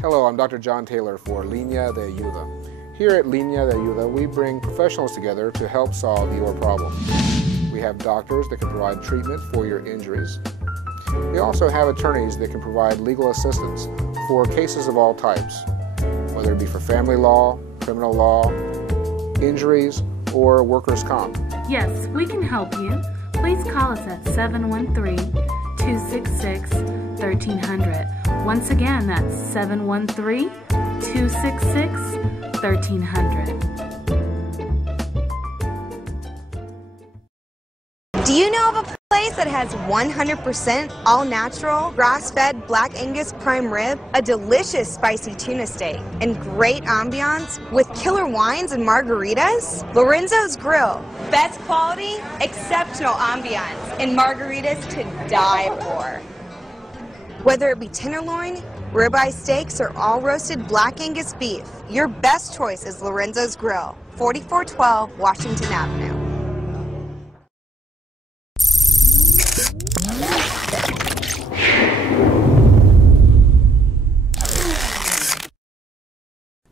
Hello, I'm Dr. John Taylor for Línea de Ayuda. Here at Línea de Ayuda, we bring professionals together to help solve your problem. We have doctors that can provide treatment for your injuries. We also have attorneys that can provide legal assistance for cases of all types, whether it be for family law, criminal law, injuries, or workers' comp. Yes, we can help you. Please call us at 713-266-1300. Once again, that's 713-266-1300. Do you know of a place that has 100% all-natural, grass-fed Black Angus prime rib, a delicious spicy tuna steak, and great ambiance with killer wines and margaritas? Lorenzo's Grill. Best quality, exceptional ambiance, and margaritas to die for. Whether it be tenderloin, ribeye steaks, or all-roasted Black Angus beef, your best choice is Lorenzo's Grill, 4412 Washington Avenue.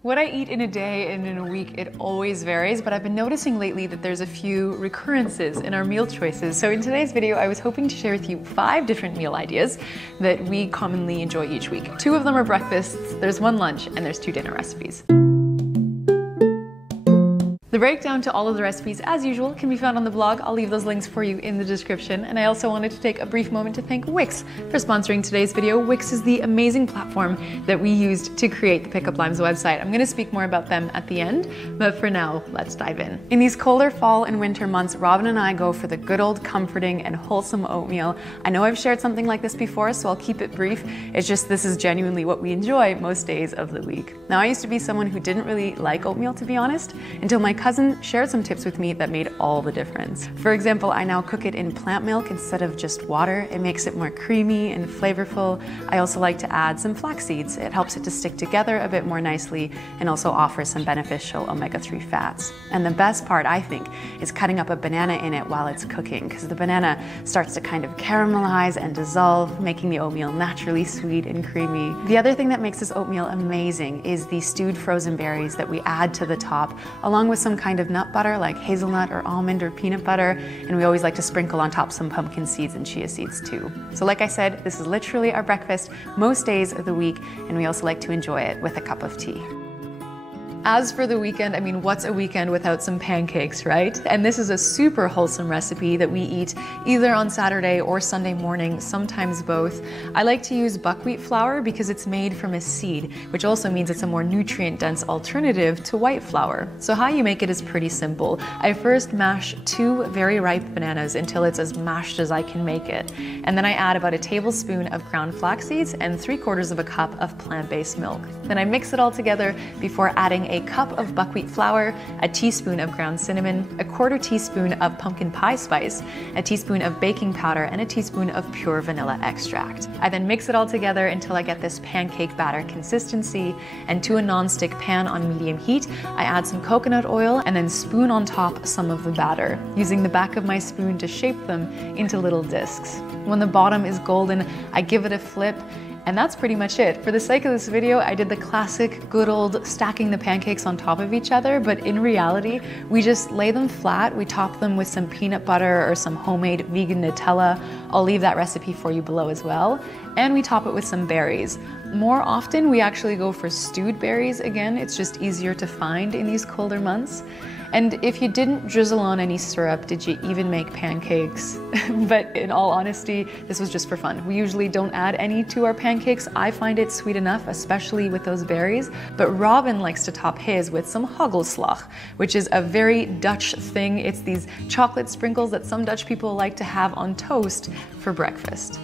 What I eat in a day and in a week, it always varies, but I've been noticing lately that there's a few recurrences in our meal choices. So in today's video, I was hoping to share with you 5 different meal ideas that we commonly enjoy each week. 2 of them are breakfasts, there's 1 lunch, and there's 2 dinner recipes. The breakdown to all of the recipes, as usual, can be found on the blog. I'll leave those links for you in the description. And I also wanted to take a brief moment to thank Wix for sponsoring today's video. Wix is the amazing platform that we used to create the Pickup Limes website. I'm going to speak more about them at the end, but for now, let's dive in. In these colder fall and winter months, Robin and I go for the good old comforting and wholesome oatmeal. I know I've shared something like this before, so I'll keep it brief. It's just this is genuinely what we enjoy most days of the week. Now, I used to be someone who didn't really like oatmeal, to be honest, until my cousin shared some tips with me that made all the difference. For example, I now cook it in plant milk instead of just water. It makes it more creamy and flavorful. I also like to add some flax seeds. It helps it to stick together a bit more nicely and also offers some beneficial omega-3 fats. And the best part, I think, is cutting up a banana in it while it's cooking, because the banana starts to kind of caramelize and dissolve, making the oatmeal naturally sweet and creamy. The other thing that makes this oatmeal amazing is the stewed frozen berries that we add to the top, along with some kind of nut butter like hazelnut or almond or peanut butter, and we always like to sprinkle on top some pumpkin seeds and chia seeds too. So like I said, this is literally our breakfast most days of the week, and we also like to enjoy it with a cup of tea. As for the weekend, I mean, what's a weekend without some pancakes, right? And this is a super wholesome recipe that we eat either on Saturday or Sunday morning, sometimes both. I like to use buckwheat flour because it's made from a seed, which also means it's a more nutrient-dense alternative to white flour. So how you make it is pretty simple. I first mash 2 very ripe bananas until it's as mashed as I can make it. And then I add about a tablespoon of ground flax seeds and 3/4 of a cup of plant-based milk. Then I mix it all together before adding a cup of buckwheat flour, a teaspoon of ground cinnamon, a 1/4 teaspoon of pumpkin pie spice, a teaspoon of baking powder, and a teaspoon of pure vanilla extract. I then mix it all together until I get this pancake batter consistency, and to a non-stick pan on medium heat, I add some coconut oil and then spoon on top some of the batter, using the back of my spoon to shape them into little discs. When the bottom is golden, I give it a flip. And that's pretty much it. For the sake of this video, I did the classic good old stacking the pancakes on top of each other, but in reality, we just lay them flat, we top them with some peanut butter or some homemade vegan Nutella. I'll leave that recipe for you below as well. And we top it with some berries. More often, we actually go for stewed berries. Again, it's just easier to find in these colder months. And if you didn't drizzle on any syrup, did you even make pancakes? But in all honesty, this was just for fun. We usually don't add any to our pancakes. I find it sweet enough, especially with those berries. But Robin likes to top his with some hagelslag, which is a very Dutch thing. It's these chocolate sprinkles that some Dutch people like to have on toast for breakfast.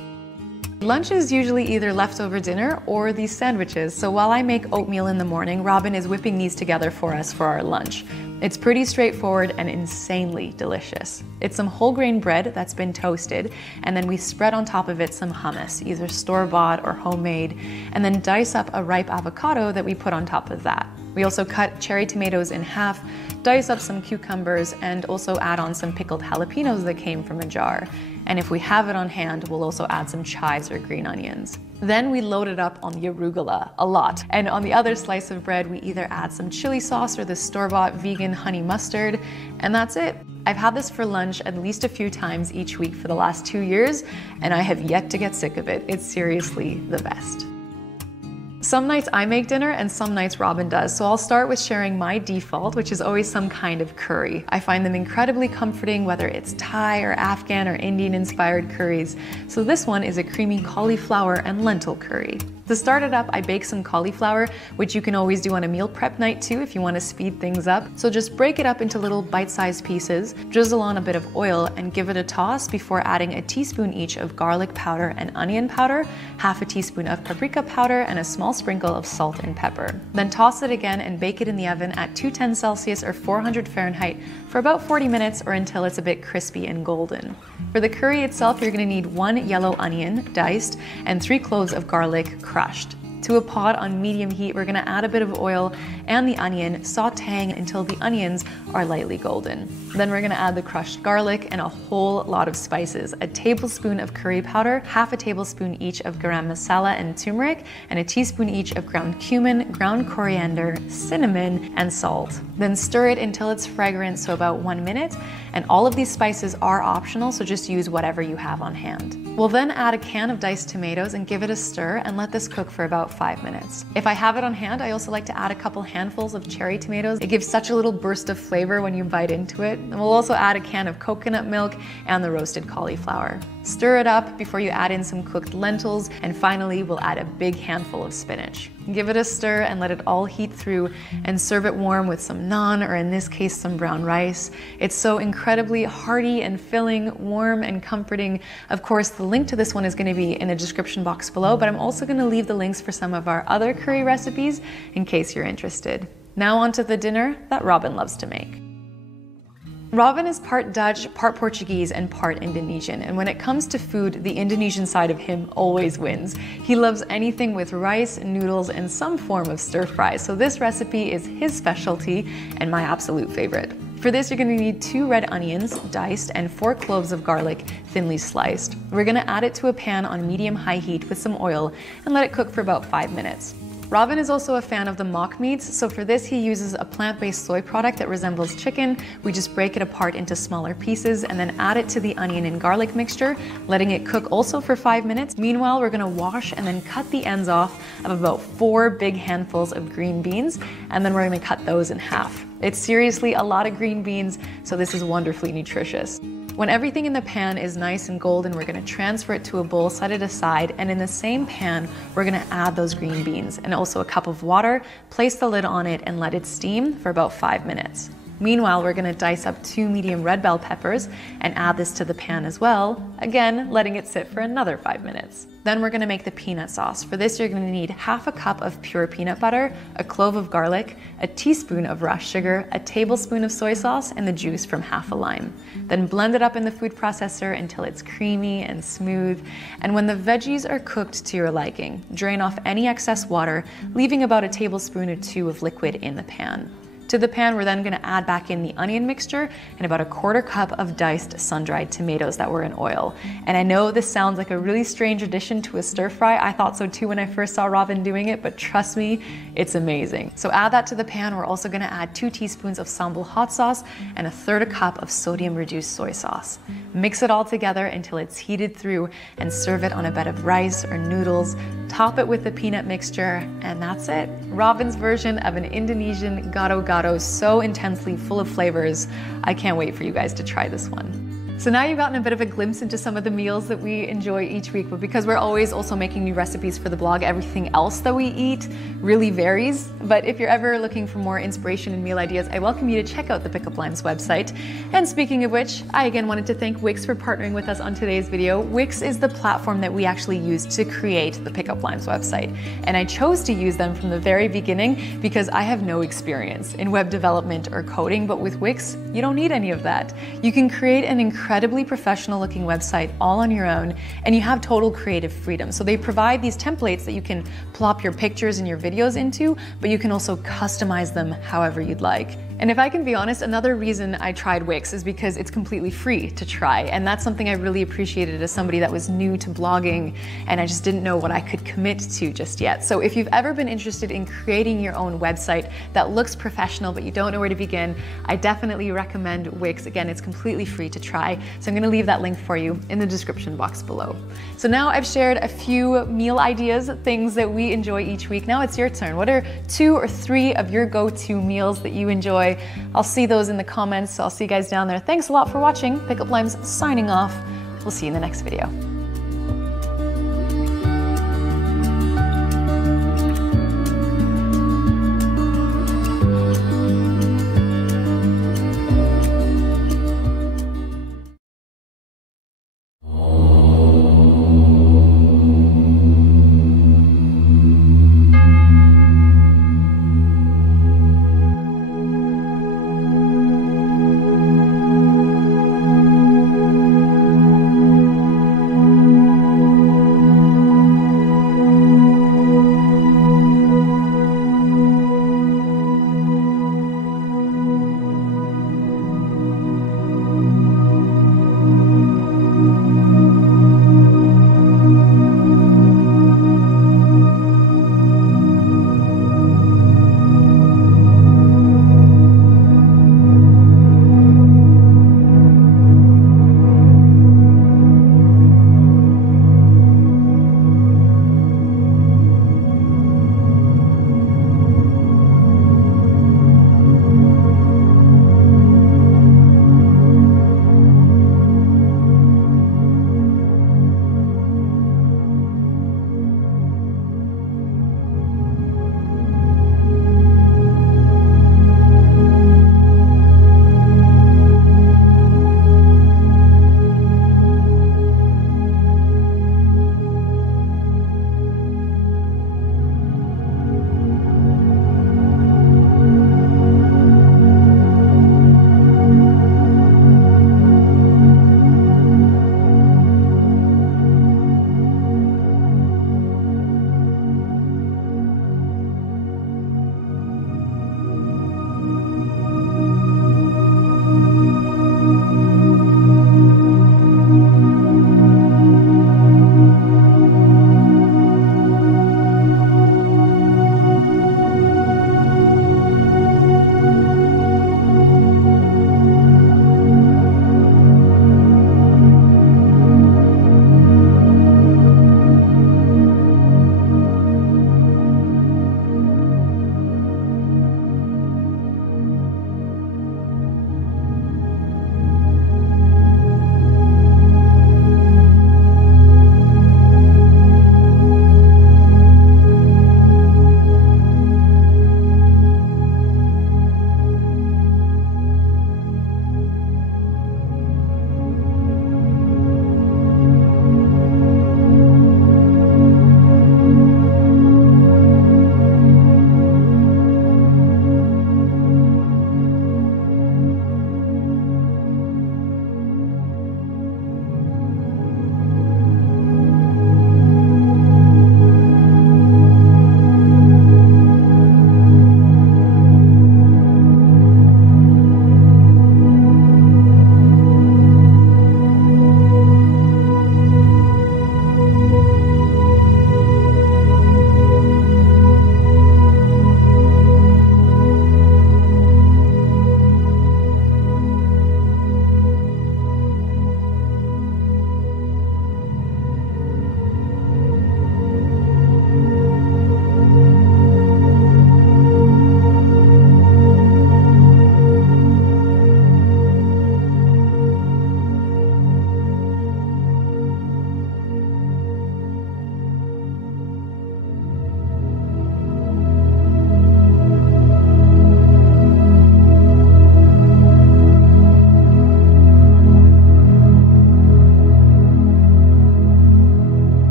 Lunch is usually either leftover dinner or these sandwiches. So while I make oatmeal in the morning, Robin is whipping these together for us for our lunch. It's pretty straightforward and insanely delicious. It's some whole grain bread that's been toasted, and then we spread on top of it some hummus, either store-bought or homemade, and then dice up a ripe avocado that we put on top of that. We also cut cherry tomatoes in half, dice up some cucumbers, and also add on some pickled jalapenos that came from a jar. And if we have it on hand, we'll also add some chives or green onions. Then we load it up on the arugula, a lot. And on the other slice of bread, we either add some chili sauce or the store-bought vegan honey mustard, and that's it. I've had this for lunch at least a few times each week for the last 2 years, and I have yet to get sick of it. It's seriously the best. Some nights I make dinner and some nights Robin does, so I'll start with sharing my default, which is always some kind of curry. I find them incredibly comforting, whether it's Thai or Afghan or Indian inspired curries. So this one is a creamy cauliflower and lentil curry. To start it up, I bake some cauliflower, which you can always do on a meal prep night too if you want to speed things up. So just break it up into little bite-sized pieces, drizzle on a bit of oil, and give it a toss before adding a teaspoon each of garlic powder and onion powder, half a teaspoon of paprika powder, and a small sprinkle of salt and pepper. Then toss it again and bake it in the oven at 210 Celsius or 400 Fahrenheit for about 40 minutes or until it's a bit crispy and golden. For the curry itself, you're going to need 1 yellow onion, diced, and 3 cloves of garlic, crushed. To a pot on medium heat, we're going to add a bit of oil and the onion, sautéing until the onions are lightly golden. Then we're going to add the crushed garlic and a whole lot of spices, a tablespoon of curry powder, half a tablespoon each of garam masala and turmeric, and a teaspoon each of ground cumin, ground coriander, cinnamon, and salt. Then stir it until it's fragrant, so about 1 minute, and all of these spices are optional, so just use whatever you have on hand. We'll then add a can of diced tomatoes and give it a stir and let this cook for about 5 minutes. If I have it on hand, I also like to add a couple handfuls of cherry tomatoes. It gives such a little burst of flavor when you bite into it. And we'll also add a can of coconut milk and the roasted cauliflower. Stir it up before you add in some cooked lentils, and finally we'll add a big handful of spinach. Give it a stir and let it all heat through, and serve it warm with some naan, or in this case some brown rice. It's so incredibly hearty and filling, warm and comforting. Of course, the link to this one is going to be in the description box below, but I'm also going to leave the links for some of our other curry recipes in case you're interested. Now on to the dinner that Robin loves to make. Robin is part Dutch, part Portuguese, and part Indonesian, and when it comes to food, the Indonesian side of him always wins. He loves anything with rice, noodles, and some form of stir fry, so this recipe is his specialty and my absolute favorite. For this, you're going to need 2 red onions, diced, and 4 cloves of garlic, thinly sliced. We're going to add it to a pan on medium-high heat with some oil and let it cook for about 5 minutes. Robin is also a fan of the mock meats, so for this he uses a plant-based soy product that resembles chicken. We just break it apart into smaller pieces and then add it to the onion and garlic mixture, letting it cook also for 5 minutes. Meanwhile, we're gonna wash and then cut the ends off of about 4 big handfuls of green beans, and then we're gonna cut those in half. It's seriously a lot of green beans, so this is wonderfully nutritious. When everything in the pan is nice and golden, we're gonna transfer it to a bowl, set it aside, and in the same pan, we're gonna add those green beans and also a cup of water, place the lid on it, and let it steam for about 5 minutes. Meanwhile, we're gonna dice up 2 medium red bell peppers and add this to the pan as well, again, letting it sit for another 5 minutes. Then we're gonna make the peanut sauce. For this, you're gonna need half a cup of pure peanut butter, a clove of garlic, a teaspoon of raw sugar, a tablespoon of soy sauce, and the juice from half a lime. Then blend it up in the food processor until it's creamy and smooth. And when the veggies are cooked to your liking, drain off any excess water, leaving about a tablespoon or 2 of liquid in the pan. To the pan, we're then gonna add back in the onion mixture and about a 1/4 cup of diced sun-dried tomatoes that were in oil. And I know this sounds like a really strange addition to a stir fry. I thought so too when I first saw Robin doing it, but trust me, it's amazing. So add that to the pan. We're also gonna add 2 teaspoons of sambal hot sauce and a 1/3 cup of sodium reduced soy sauce. Mix it all together until it's heated through and serve it on a bed of rice or noodles. Top it with the peanut mixture, and that's it. Robin's version of an Indonesian gado-gado, so intensely full of flavors. I can't wait for you guys to try this one. So now you've gotten a bit of a glimpse into some of the meals that we enjoy each week, but because we're always also making new recipes for the blog, everything else that we eat really varies. But if you're ever looking for more inspiration and meal ideas, I welcome you to check out the Pickup Lines website. And speaking of which, I again wanted to thank Wix for partnering with us on today's video. Wix is the platform that we actually used to create the Pickup Lines website. And I chose to use them from the very beginning because I have no experience in web development or coding, but with Wix, you don't need any of that. You can create an incredible incredibly professional looking website all on your own, and you have total creative freedom. So they provide these templates that you can plop your pictures and your videos into, but you can also customize them however you'd like. And if I can be honest, another reason I tried Wix is because it's completely free to try. And that's something I really appreciated as somebody that was new to blogging, and I just didn't know what I could commit to just yet. So if you've ever been interested in creating your own website that looks professional but you don't know where to begin, I definitely recommend Wix. Again, it's completely free to try. So I'm gonna leave that link for you in the description box below. So now I've shared a few meal ideas, things that we enjoy each week. Now it's your turn. What are 2 or 3 of your go-to meals that you enjoy? I'll see those in the comments, so I'll see you guys down there. Thanks a lot for watching. Pickup Limes signing off. We'll see you in the next video.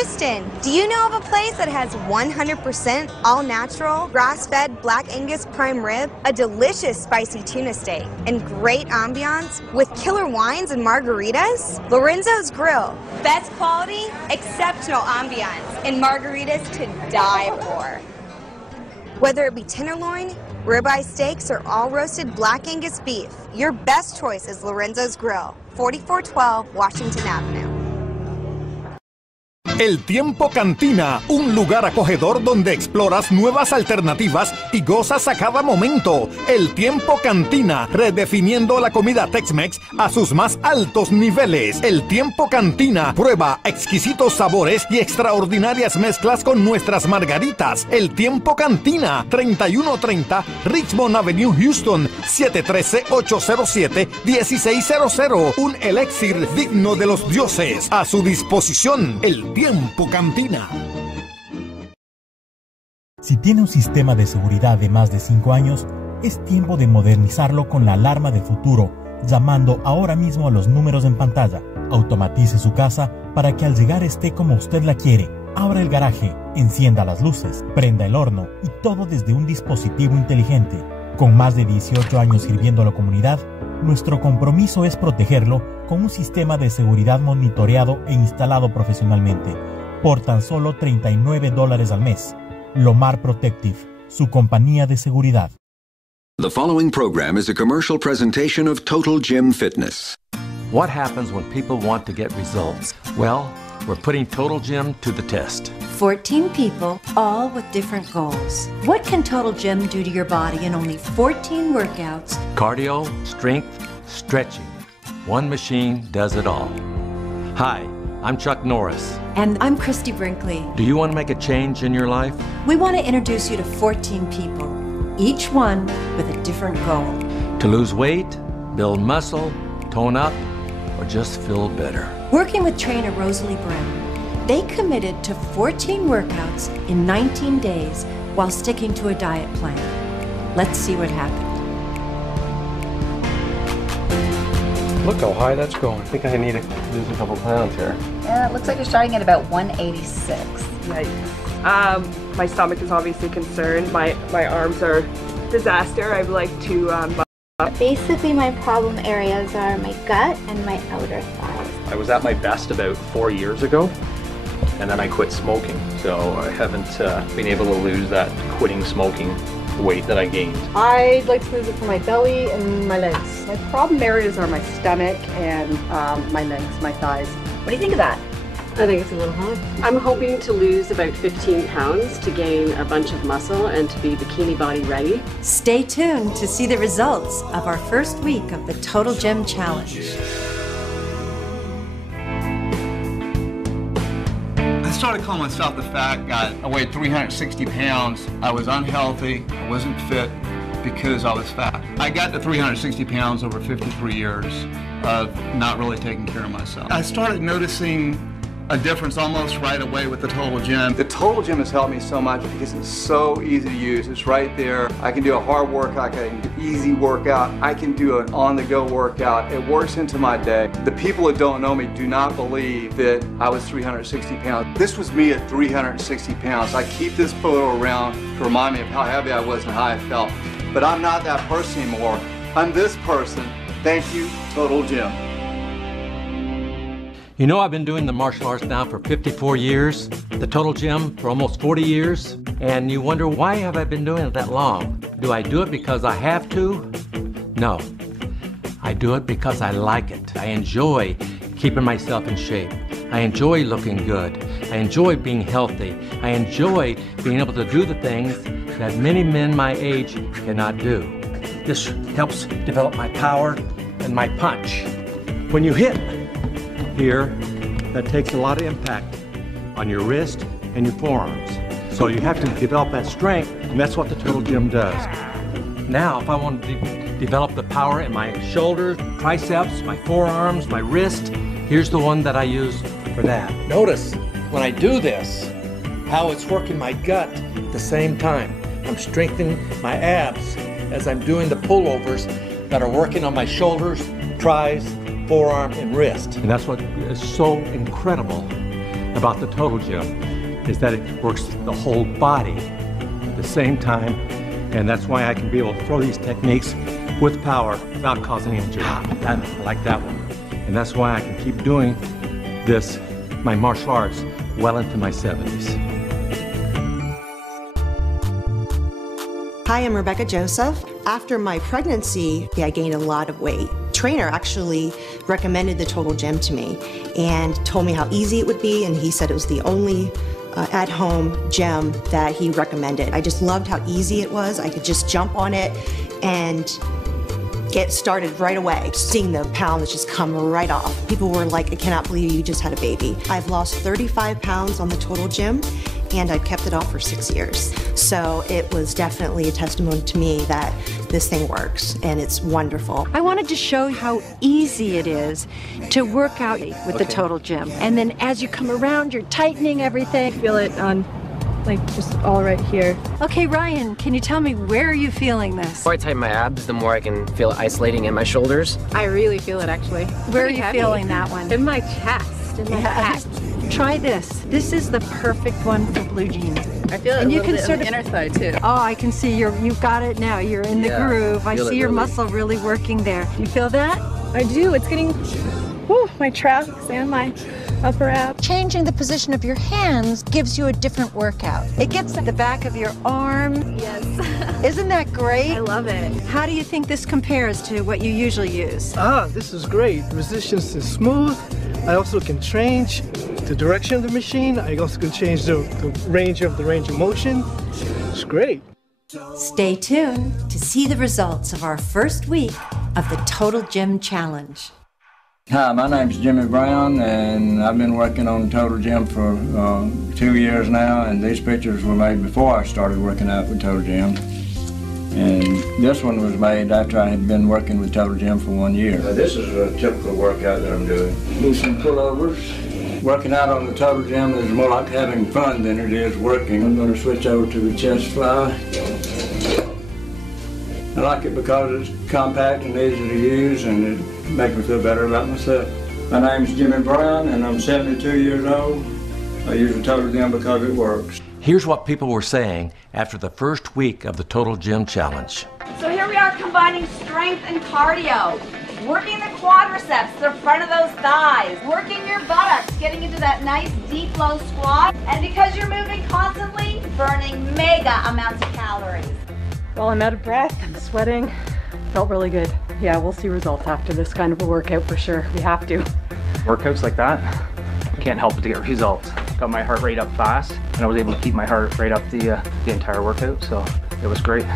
Kristen, do you know of a place that has 100% all-natural, grass-fed Black Angus prime rib, a delicious spicy tuna steak, and great ambiance with killer wines and margaritas? Lorenzo's Grill. Best quality, exceptional ambiance, and margaritas to die for. Whether it be tenderloin, ribeye steaks, or all-roasted Black Angus beef, your best choice is Lorenzo's Grill, 4412 Washington Avenue. El Tiempo Cantina, un lugar acogedor donde exploras nuevas alternativas y gozas a cada momento. El Tiempo Cantina, redefiniendo la comida Tex-Mex a sus más altos niveles. El Tiempo Cantina, prueba exquisitos sabores y extraordinarias mezclas con nuestras margaritas. El Tiempo Cantina, 3130 Richmond Avenue, Houston, 713-807-1600. Un elixir digno de los dioses. A su disposición, el Tiempo Cantina. Si tiene un sistema de seguridad de más de 5 años, es tiempo de modernizarlo con la alarma del futuro, llamando ahora mismo a los números en pantalla. Automatice su casa para que al llegar esté como usted la quiere. Abra el garaje, encienda las luces, prenda el horno y todo desde un dispositivo inteligente. Con más de 18 años sirviendo a la comunidad, nuestro compromiso es protegerlo con un sistema de seguridad monitoreado e instalado profesionalmente, por tan solo $39 al mes. Lomar Protective, su compañía de seguridad. The following program is a commercial presentation of Total Gym Fitness. What happens when people want to get results? Well, we're putting Total Gym to the test. 14 people, all with different goals. What can Total Gym do to your body in only 14 workouts? Cardio, strength, stretching. One machine does it all. Hi, I'm Chuck Norris. And I'm Christy Brinkley. Do you want to make a change in your life? We want to introduce you to 14 people, each one with a different goal. To lose weight, build muscle, tone up, or just feel better. Working with trainer Rosalie Brim, they committed to 14 workouts in 19 days while sticking to a diet plan. Let's see what happened. Look how high that's going. I think I need to lose a couple pounds here. It looks like you're starting at about 186. Yikes. My stomach is obviously concerned. My arms are disaster. I'd like to Basically, my problem areas are my gut and my outer thighs. I was at my best about 4 years ago, and then I quit smoking. So I haven't been able to lose that quitting smoking weight that I gained. I'd like to lose it for my belly and my legs. My problem areas are my stomach and my legs, my thighs. What do you think of that? I think it's a little high. I'm hoping to lose about 15 pounds to gain a bunch of muscle and to be bikini body ready. Stay tuned to see the results of our first week of the Total Gym Challenge. I started calling myself the fat guy. I weighed 360 pounds. I was unhealthy. I wasn't fit because I was fat. I got to 360 pounds over 53 years of not really taking care of myself. I started noticing a difference almost right away with the Total Gym. The Total Gym has helped me so much because it's so easy to use. It's right there. I can do a hard workout, I can do an easy workout, I can do an on-the-go workout. It works into my day. The people that don't know me do not believe that I was 360 pounds. This was me at 360 pounds. I keep this photo around to remind me of how heavy I was and how I felt. But I'm not that person anymore. I'm this person. Thank you, Total Gym. You know, I've been doing the martial arts now for 54 years, the Total Gym for almost 40 years, and you wonder, why have I been doing it that long? Do I do it because I have to? No. I do it because I like it. I enjoy keeping myself in shape. I enjoy looking good. I enjoy being healthy. I enjoy being able to do the things that many men my age cannot do. This helps develop my power and my punch. When you hit here, that takes a lot of impact on your wrist and your forearms. So you have to develop that strength, and that's what the Total Gym does. Now, if I want to develop the power in my shoulders, triceps, my forearms, my wrist, here's the one that I use for that. Notice when I do this, how it's working my gut at the same time. I'm strengthening my abs as I'm doing the pullovers that are working on my shoulders, tris, forearm, and wrist. And that's what is so incredible about the Total Gym is that it works the whole body at the same time, and that's why I can be able to throw these techniques with power without causing injury. I like that one. And that's why I can keep doing this, my martial arts, well into my 70s. Hi, I'm Rebecca Joseph. After my pregnancy, I gained a lot of weight. Trainer actually recommended the Total Gym to me and told me how easy it would be, and he said it was the only at-home gym that he recommended. I just loved how easy it was. I could just jump on it and get started right away. Seeing the pounds just come right off. People were like, I cannot believe you just had a baby. I've lost 35 pounds on the Total Gym, and I've kept it off for 6 years. So it was definitely a testimony to me that this thing works, and it's wonderful. I wanted to show you how easy it is to work out with the Total Gym. And then as you come around, you're tightening everything. Feel it on, like, just all right here. Okay, Ryan, can you tell me where are you feeling this? The more I tighten my abs, the more I can feel it isolating in my shoulders. I really feel it, actually. Where are you feeling that one? In my chest, in my back. Try this. This is the perfect one for blue jeans. I feel it and a you little can bit sort on the of, inner thigh too. Oh, I can see you've got it now. You're in the groove. I see your muscle really working there. Do you feel that? I do. It's getting my traps and my upper ab. Changing the position of your hands gives you a different workout. It gets at the back of your arm. Yes. Isn't that great? I love it. How do you think this compares to what you usually use? This is great. Resistance is smooth. I also can change the direction of the machine. I also can change the range of motion. It's great. Stay tuned to see the results of our first week of the Total Gym Challenge. Hi, my name's Jimmy Brown, and I've been working on the Total Gym for 2 years now, and these pictures were made before I started working out with Total Gym. And this one was made after I had been working with Total Gym for 1 year. This is a typical workout that I'm doing. Do some pullovers. Working out on the Total Gym is more like having fun than it is working. I'm going to switch over to the chest fly. I like it because it's compact and easy to use, and it makes me feel better about myself. My name's Jimmy Brown, and I'm 72 years old. I use the Total Gym because it works. Here's what people were saying after the first week of the Total Gym Challenge. So here we are combining strength and cardio. Working the quadriceps, the front of those thighs. Working your buttocks, getting into that nice deep low squat. And because you're moving constantly, burning mega amounts of calories. Well, I'm out of breath, I'm sweating. Felt really good. Yeah, we'll see results after this kind of a workout for sure. We have to. Workouts like that, I can't help but to get results. Got my heart rate up fast, and I was able to keep my heart rate up the entire workout, so it was great.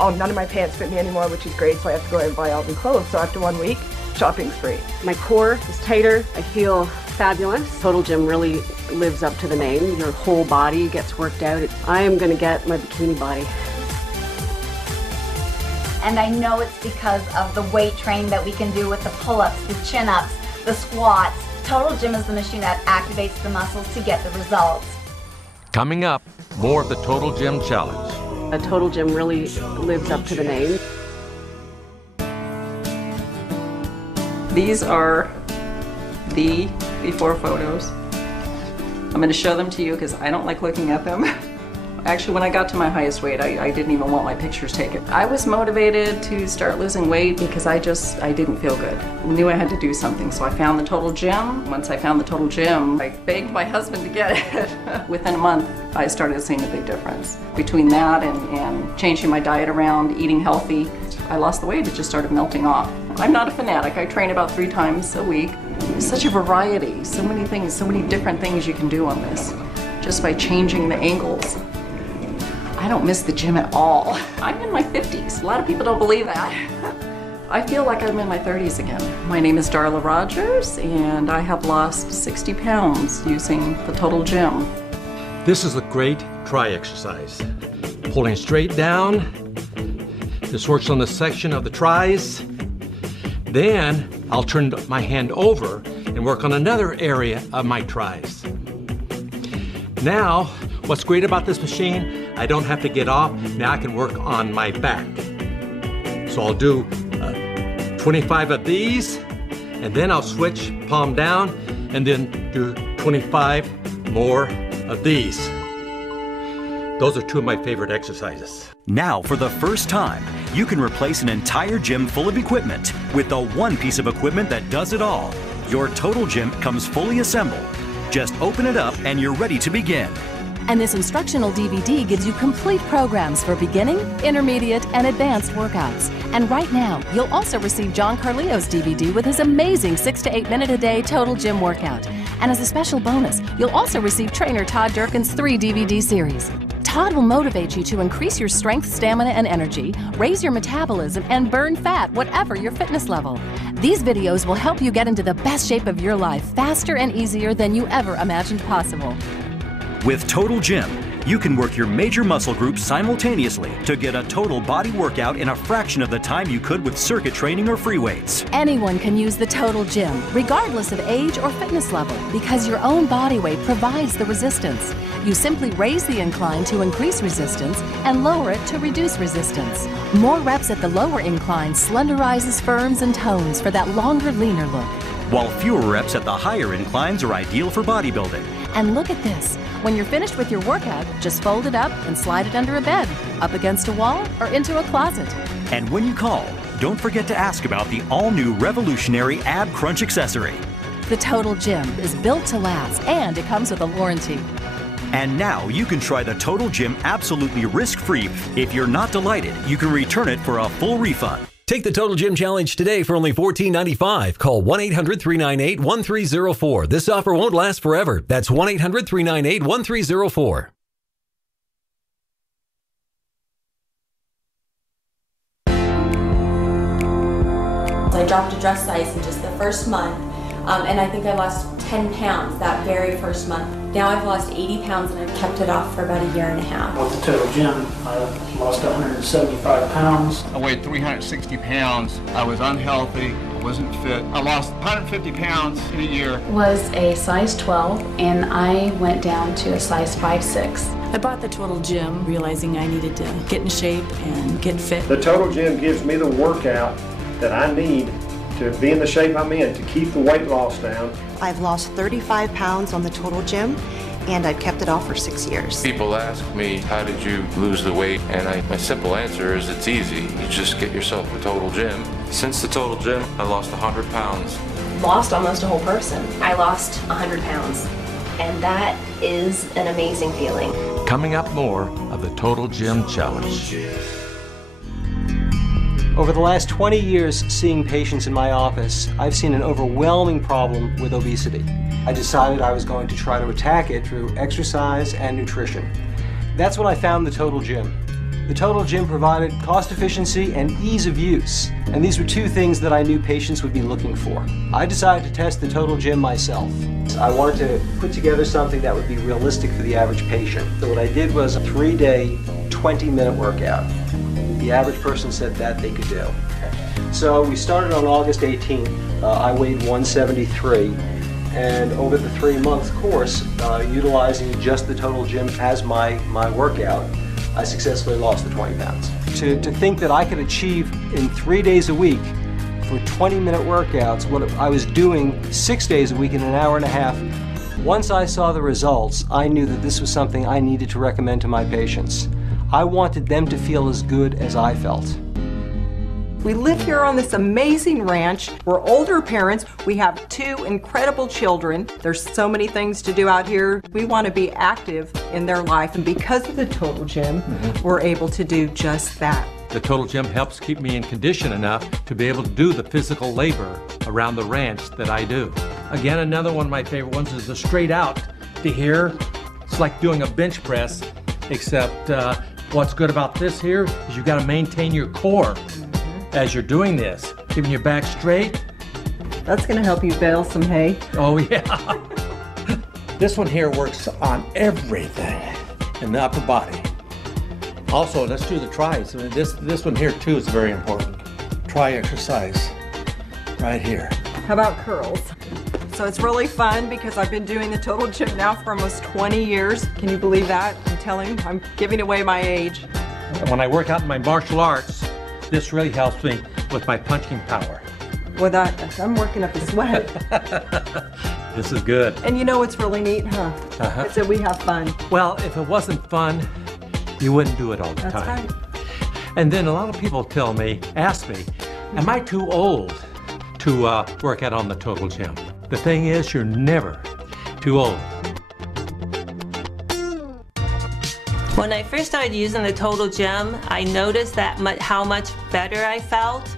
Oh, none of my pants fit me anymore, which is great, so I have to go out and buy all new clothes. So after 1 week, shopping spree. My core is tighter. I feel fabulous. Total Gym really lives up to the name. Your whole body gets worked out. I am going to get my bikini body. And I know it's because of the weight training that we can do with the pull-ups, the chin-ups, the squats. Total Gym is the machine that activates the muscles to get the results. Coming up, more of the Total Gym Challenge. A Total Gym really lives up to the name. These are the before photos. I'm going to show them to you because I don't like looking at them. Actually, when I got to my highest weight, I didn't even want my pictures taken. I was motivated to start losing weight because I didn't feel good. I knew I had to do something, so I found the Total Gym. Once I found the Total Gym, I begged my husband to get it. Within a month, I started seeing a big difference. Between that and changing my diet around, eating healthy, I lost the weight. It just started melting off. I'm not a fanatic. I train about 3 times a week. There's such a variety, so many things, so many different things you can do on this, just by changing the angles. I don't miss the gym at all. I'm in my 50s. A lot of people don't believe that. I feel like I'm in my 30s again. My name is Darla Rogers, and I have lost 60 pounds using the Total Gym. This is a great tri exercise. Pulling straight down. This works on the section of the tris. Then I'll turn my hand over and work on another area of my tris. Now, what's great about this machine, I don't have to get off. Now I can work on my back. So I'll do 25 of these, and then I'll switch palm down, and then do 25 more of these. Those are two of my favorite exercises. Now, for the first time, you can replace an entire gym full of equipment with the one piece of equipment that does it all. Your Total Gym comes fully assembled. Just open it up and you're ready to begin. And this instructional DVD gives you complete programs for beginning, intermediate, and advanced workouts. And right now, you'll also receive John Carlio's DVD with his amazing 6 to 8 minute a day Total Gym workout. And as a special bonus, you'll also receive trainer Todd Durkin's 3 DVD series. Todd will motivate you to increase your strength, stamina, and energy, raise your metabolism, and burn fat, whatever your fitness level. These videos will help you get into the best shape of your life faster and easier than you ever imagined possible. With Total Gym, you can work your major muscle groups simultaneously to get a total body workout in a fraction of the time you could with circuit training or free weights. Anyone can use the Total Gym, regardless of age or fitness level, because your own body weight provides the resistance. You simply raise the incline to increase resistance and lower it to reduce resistance. More reps at the lower incline slenderizes, firms, and tones for that longer, leaner look. While fewer reps at the higher inclines are ideal for bodybuilding. And look at this. When you're finished with your workout, just fold it up and slide it under a bed, up against a wall, or into a closet. And when you call, don't forget to ask about the all-new revolutionary Ab Crunch accessory. The Total Gym is built to last, and it comes with a warranty. And now you can try the Total Gym absolutely risk-free. If you're not delighted, you can return it for a full refund. Take the Total Gym Challenge today for only $14.95. Call 1-800-398-1304. This offer won't last forever. That's 1-800-398-1304. I dropped a dress size in just the first month, and I think I lost 10 pounds that very first month. Now I've lost 80 pounds and I've kept it off for about a year and a half. With the Total Gym, I lost 175 pounds. I weighed 360 pounds. I was unhealthy. I wasn't fit. I lost 150 pounds in a year. Was a size 12 and I went down to a size 5'6". I bought the Total Gym realizing I needed to get in shape and get fit. The Total Gym gives me the workout that I need to be in the shape I'm in, to keep the weight loss down. I've lost 35 pounds on the Total Gym, and I've kept it off for 6 years. People ask me, how did you lose the weight? And my simple answer is it's easy. You just get yourself a Total Gym. Since the Total Gym, I lost 100 pounds. Lost almost a whole person. I lost 100 pounds. And that is an amazing feeling. Coming up, more of the Total Gym Challenge. Over the last 20 years seeing patients in my office, I've seen an overwhelming problem with obesity. I decided I was going to try to attack it through exercise and nutrition. That's when I found the Total Gym. The Total Gym provided cost efficiency and ease of use, and these were two things that I knew patients would be looking for. I decided to test the Total Gym myself. I wanted to put together something that would be realistic for the average patient. So what I did was a 3-day, 20-minute workout. The average person said that they could do. So we started on August 18th. I weighed 173, and over the 3-month course, utilizing just the Total Gym as my workout, I successfully lost the 20 pounds. To think that I could achieve in 3 days a week for 20-minute workouts what I was doing 6 days a week in an hour and a half, once I saw the results, I knew that this was something I needed to recommend to my patients. I wanted them to feel as good as I felt. We live here on this amazing ranch. We're older parents. We have 2 incredible children. There's so many things to do out here. We want to be active in their life, and because of the Total Gym, we're able to do just that. The Total Gym helps keep me in condition enough to be able to do the physical labor around the ranch that I do. Again, another one of my favorite ones is the straight out to here. It's like doing a bench press, except what's good about this here is you got to maintain your core as you're doing this, keeping your back straight. That's going to help you bale some hay. Oh yeah. This one here works on everything in the upper body. Also, let's do the tries. I mean, this one here too is very important. Try exercise right here. How about curls? So it's really fun because I've been doing the Total Gym now for almost 20 years. Can you believe that? In tell him. I'm giving away my age. When I work out in my martial arts, this really helps me with my punching power. Well, I'm working up a sweat. This is good. And you know what's really neat, huh? It's that we have fun. Well, if it wasn't fun, you wouldn't do it all the time. That's right. And then a lot of people ask me, am I too old to work out on the Total Gym? The thing is, you're never too old. When I first started using the Total Gym, I noticed that how much better I felt,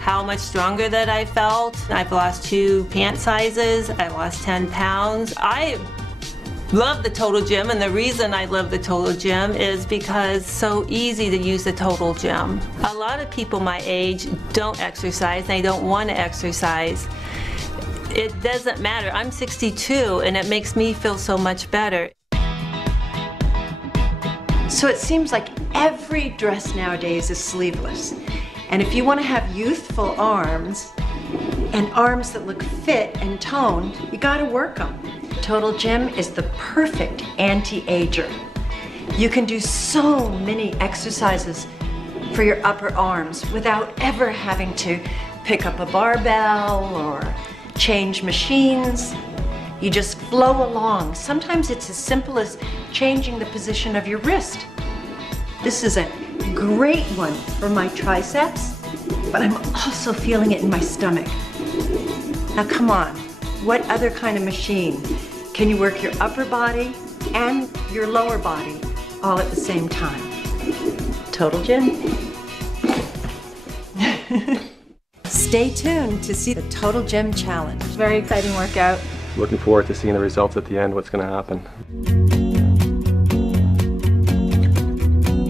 how much stronger that I felt. I've lost 2 pant sizes, I lost 10 pounds. I love the Total Gym, and the reason I love the Total Gym is because it's so easy to use the Total Gym. A lot of people my age don't exercise, they don't want to exercise. It doesn't matter, I'm 62 and it makes me feel so much better. So it seems like every dress nowadays is sleeveless. And if you want to have youthful arms and arms that look fit and toned, you gotta work them. Total Gym is the perfect anti-ager. You can do so many exercises for your upper arms without ever having to pick up a barbell or change machines. You just flow along. Sometimes it's as simple as changing the position of your wrist. This is a great one for my triceps, but I'm also feeling it in my stomach. Now come on, what other kind of machine can you work your upper body and your lower body all at the same time? Total Gym. Stay tuned to see the Total Gym Challenge. Very exciting workout. Looking forward to seeing the results at the end, what's going to happen.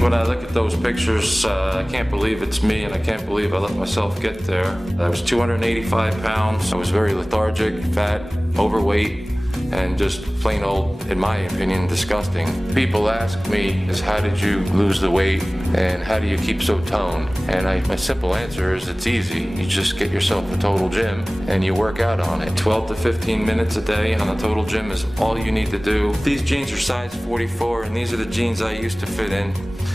When I look at those pictures, I can't believe it's me, and I can't believe I let myself get there. I was 285 pounds. I was very lethargic, fat, overweight, and just plain old, in my opinion, disgusting. People ask me, how did you lose the weight, and how do you keep so toned? And my simple answer is it's easy. You just get yourself a Total Gym and you work out on it. 12 to 15 minutes a day on the Total Gym is all you need to do. These jeans are size 44, and these are the jeans I used to fit in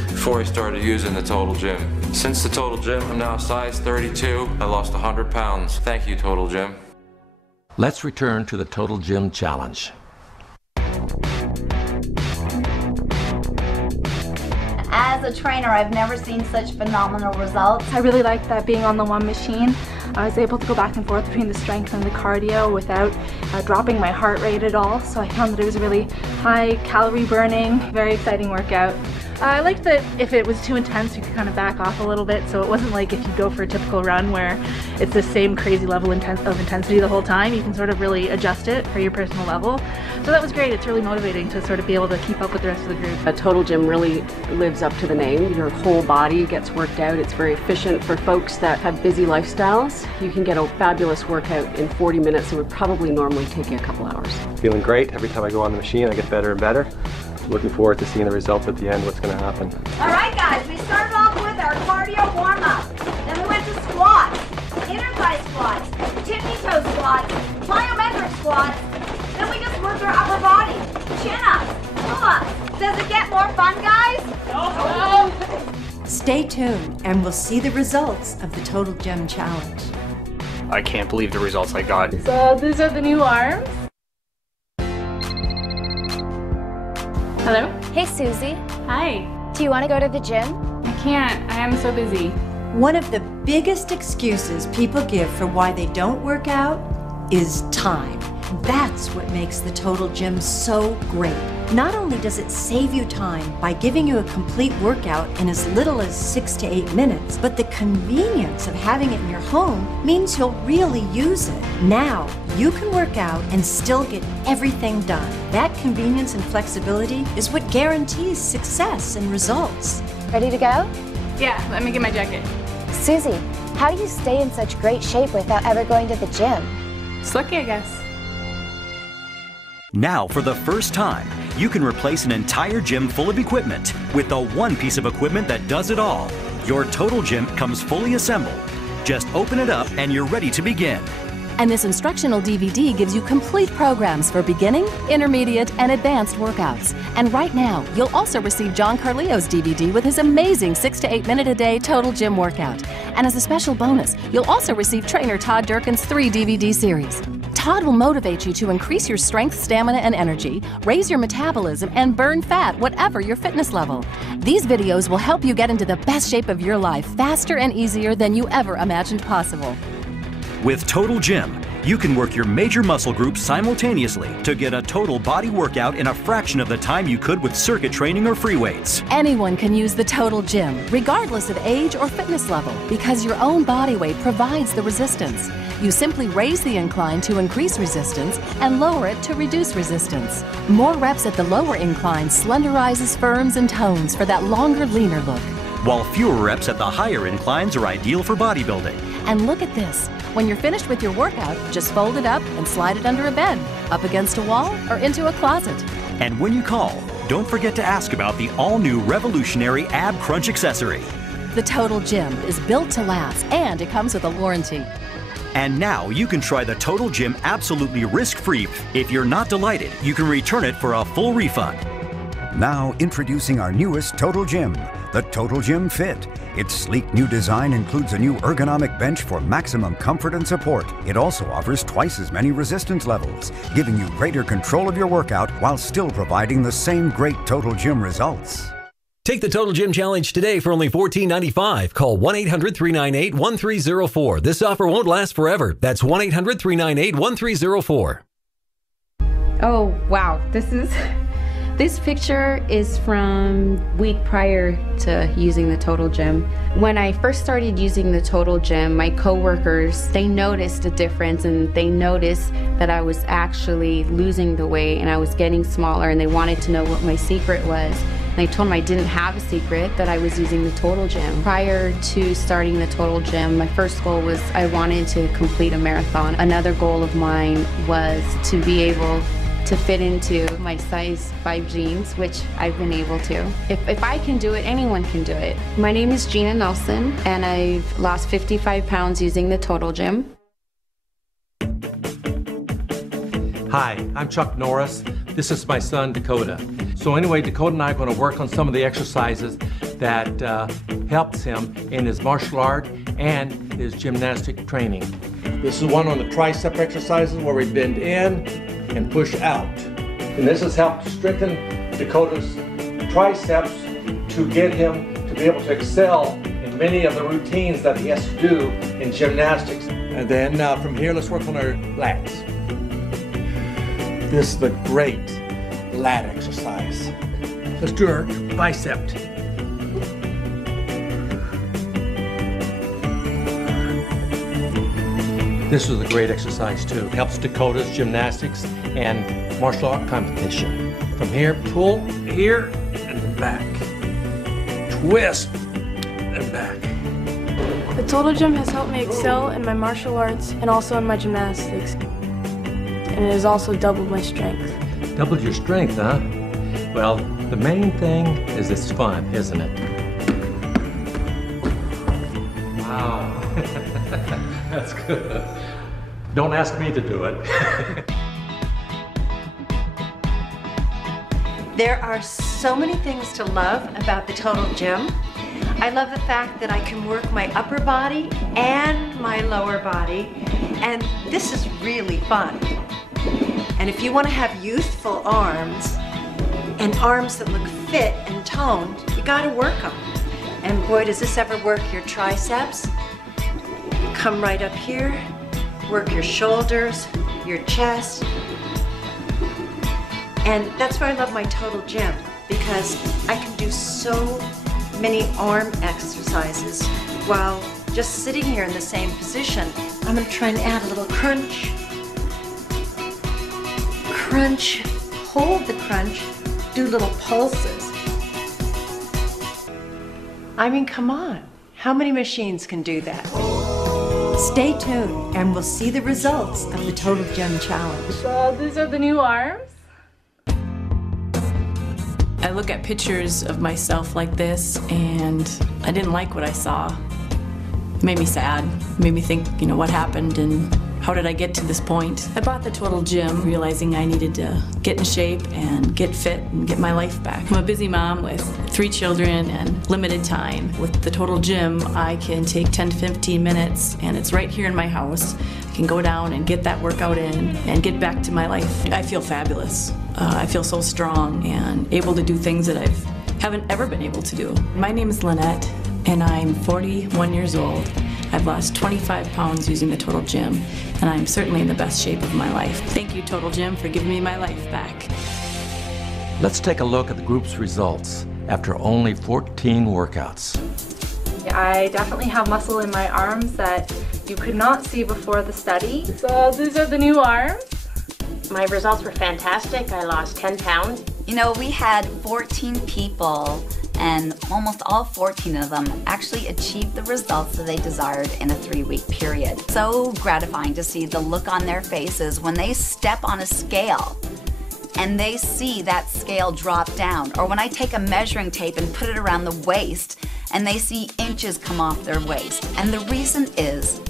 before I started using the Total Gym. Since the Total Gym, I'm now size 32. I lost 100 pounds. Thank you, Total Gym. Let's return to the Total Gym Challenge. As a trainer, I've never seen such phenomenal results. I really liked that being on the one machine. I was able to go back and forth between the strength and the cardio without dropping my heart rate at all. So I found that it was a really high calorie burning, very exciting workout. I liked that if it was too intense, you could kind of back off a little bit. So it wasn't like if you go for a typical run where it's the same crazy level of intensity the whole time. You can sort of really adjust it for your personal level. So that was great. It's really motivating to sort of be able to keep up with the rest of the group. A Total Gym really lives up to the name. Your whole body gets worked out. It's very efficient for folks that have busy lifestyles. You can get a fabulous workout in 40 minutes. It would probably normally take you a couple hours. Feeling great. Every time I go on the machine, I get better and better. Looking forward to seeing the results at the end, what's going to happen. All right, guys, we started off with our cardio warm-up. Then we went to squats, inner thigh squats, tippy toe squats, plyometric squats. Then we just worked our upper body, chin-ups, pull-ups. Does it get more fun, guys? No. Stay tuned and we'll see the results of the Total Gym Challenge. I can't believe the results I got. So these are the new arms. Hello? Hey, Susie. Hi. Do you want to go to the gym? I can't. I am so busy. One of the biggest excuses people give for why they don't work out is time. That's what makes the Total Gym so great. Not only does it save you time by giving you a complete workout in as little as 6 to 8 minutes, but the convenience of having it in your home means you'll really use it. Now, you can work out and still get everything done. That convenience and flexibility is what guarantees success and results. Ready to go? Yeah, let me get my jacket. Susie, how do you stay in such great shape without ever going to the gym? It's lucky, I guess. Now, for the first time, you can replace an entire gym full of equipment with the one piece of equipment that does it all. Your Total Gym comes fully assembled. Just open it up and you're ready to begin. And this instructional DVD gives you complete programs for beginning, intermediate, and advanced workouts. And right now, you'll also receive John Carlio's DVD with his amazing 6 to 8 minute a day total gym workout. And as a special bonus, you'll also receive trainer Todd Durkin's 3 DVD series. Todd will motivate you to increase your strength, stamina, and energy, raise your metabolism, and burn fat, whatever your fitness level. These videos will help you get into the best shape of your life faster and easier than you ever imagined possible. With Total Gym, you can work your major muscle groups simultaneously to get a total body workout in a fraction of the time you could with circuit training or free weights. Anyone can use the Total Gym, regardless of age or fitness level, because your own body weight provides the resistance. You simply raise the incline to increase resistance and lower it to reduce resistance. More reps at the lower incline slenderizes, firms, and tones for that longer, leaner look. While fewer reps at the higher inclines are ideal for bodybuilding. And look at this. When you're finished with your workout, just fold it up and slide it under a bed, up against a wall, or into a closet. And when you call, don't forget to ask about the all-new revolutionary Ab Crunch accessory. The Total Gym is built to last, and it comes with a warranty. And now you can try the Total Gym absolutely risk-free. If you're not delighted, you can return it for a full refund. Now introducing our newest Total Gym, the Total Gym Fit. Its sleek new design includes a new ergonomic bench for maximum comfort and support. It also offers twice as many resistance levels, giving you greater control of your workout while still providing the same great Total Gym results. Take the Total Gym Challenge today for only $14.95. Call 1-800-398-1304. This offer won't last forever. That's 1-800-398-1304. Oh, wow. This picture is from week prior to using the Total Gym. When I first started using the Total Gym, my coworkers, they noticed a difference, and they noticed that I was actually losing the weight and I was getting smaller, and they wanted to know what my secret was. And I told them I didn't have a secret, that I was using the Total Gym. Prior to starting the Total Gym, my first goal was I wanted to complete a marathon. Another goal of mine was to be able to fit into my size 5 jeans, which I've been able to. If I can do it, anyone can do it. My name is Gina Nelson, and I've lost 55 pounds using the Total Gym. Hi, I'm Chuck Norris. This is my son, Dakota. So anyway, Dakota and I are going to work on some of the exercises that helps him in his martial art and his gymnastic training. This is one on the tricep exercises where we bend in and push out. And this has helped strengthen Dakota's triceps to get him to be able to excel in many of the routines that he has to do in gymnastics. And then from here, let's work on our lats. This is the great lat exercise. Let's do our bicep. This is a great exercise too. It helps Dakota's gymnastics and martial art competition. From here, pull here and then back. Twist and back. The Total Gym has helped me excel in my martial arts and also in my gymnastics. And it has also doubled my strength. Doubled your strength, huh? Well, the main thing is it's fun, isn't it? Wow. That's good. Don't ask me to do it. There are so many things to love about the Total Gym. I love the fact that I can work my upper body and my lower body, and this is really fun. And if you want to have youthful arms and arms that look fit and toned, you got to work them. And boy, does this ever work your triceps. Come right up here, work your shoulders, your chest. And that's why I love my Total Gym, because I can do so many arm exercises while just sitting here in the same position. I'm going to try and add a little crunch. Crunch, hold the crunch, do little pulses. I mean, come on. How many machines can do that? Stay tuned and we'll see the results of the Total Gym Challenge. So these are the new arms. I look at pictures of myself like this and I didn't like what I saw. It made me sad. It made me think, what happened and How did I get to this point? I bought the Total Gym realizing I needed to get in shape and get fit and get my life back. I'm a busy mom with 3 children and limited time. With the Total Gym, I can take 10 to 15 minutes and it's right here in my house. I can go down and get that workout in and get back to my life. I feel fabulous. I feel so strong and able to do things that I haven't ever been able to do. My name is Lynette and I'm 41 years old. I've lost 25 pounds using the Total Gym, and I'm certainly in the best shape of my life. Thank you, Total Gym, for giving me my life back. Let's take a look at the group's results after only 14 workouts. I definitely have muscle in my arms that you could not see before the study. So these are the new arms. My results were fantastic. I lost 10 pounds. You know, we had 14 people and almost all 14 of them actually achieved the results that they desired in a 3-week period. So gratifying to see the look on their faces when they step on a scale and they see that scale drop down, or when I take a measuring tape and put it around the waist and they see inches come off their waist. And the reason is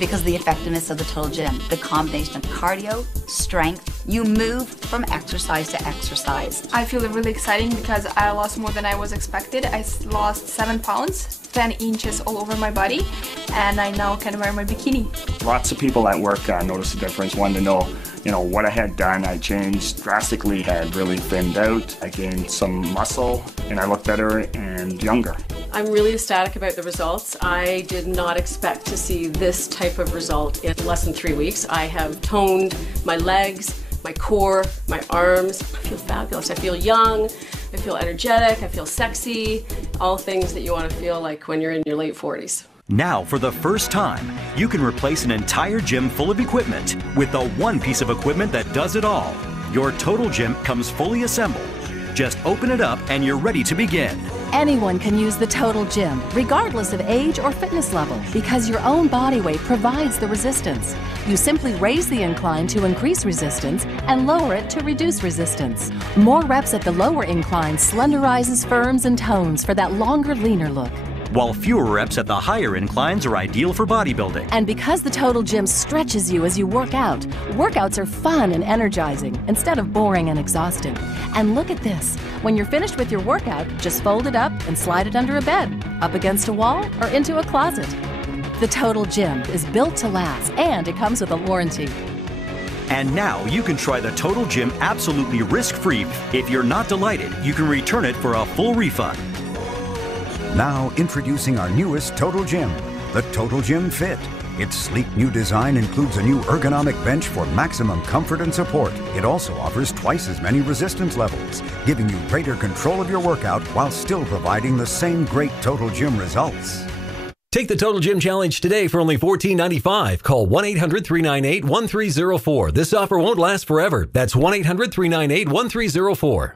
because of the effectiveness of the Total Gym, the combination of cardio, strength. You move from exercise to exercise. I feel really exciting because I lost more than I was expected. I lost 7 pounds, 10 inches all over my body, and I now can wear my bikini. Lots of people at work noticed a difference, wanted to know, what I had done. I changed drastically, had really thinned out, I gained some muscle, and I looked better and younger. I'm really ecstatic about the results. I did not expect to see this type of result in less than 3 weeks. I have toned my legs, my core, my arms. I feel fabulous. I feel young, I feel energetic, I feel sexy, all things that you want to feel like when you're in your late 40s. Now, for the first time, you can replace an entire gym full of equipment with the one piece of equipment that does it all. Your Total Gym comes fully assembled. Just open it up and you're ready to begin. Anyone can use the Total Gym, regardless of age or fitness level, because your own body weight provides the resistance. You simply raise the incline to increase resistance and lower it to reduce resistance. More reps at the lower incline slenderizes, firms, and tones for that longer, leaner look. While fewer reps at the higher inclines are ideal for bodybuilding. And because the Total Gym stretches you as you work out, workouts are fun and energizing instead of boring and exhausting. And look at this. When you're finished with your workout, just fold it up and slide it under a bed, up against a wall, or into a closet. The Total Gym is built to last, and it comes with a warranty. And now you can try the Total Gym absolutely risk-free. If you're not delighted, you can return it for a full refund. Now introducing our newest Total Gym, the Total Gym Fit. Its sleek new design includes a new ergonomic bench for maximum comfort and support. It also offers twice as many resistance levels, giving you greater control of your workout while still providing the same great Total Gym results. Take the Total Gym Challenge today for only $14.95. Call 1-800-398-1304. This offer won't last forever. That's 1-800-398-1304.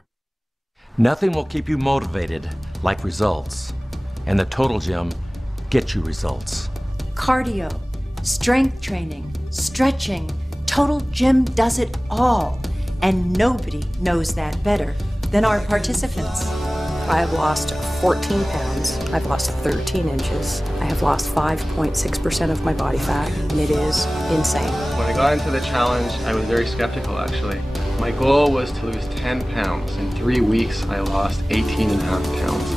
Nothing will keep you motivated like results. And the Total Gym gets you results. Cardio, strength training, stretching, Total Gym does it all. And nobody knows that better than our participants. I have lost 14 pounds. I've lost 13 inches. I have lost 5.6% of my body fat, and it is insane. When I got into the challenge, I was very skeptical actually. My goal was to lose 10 pounds. In 3 weeks, I lost 18.5 pounds.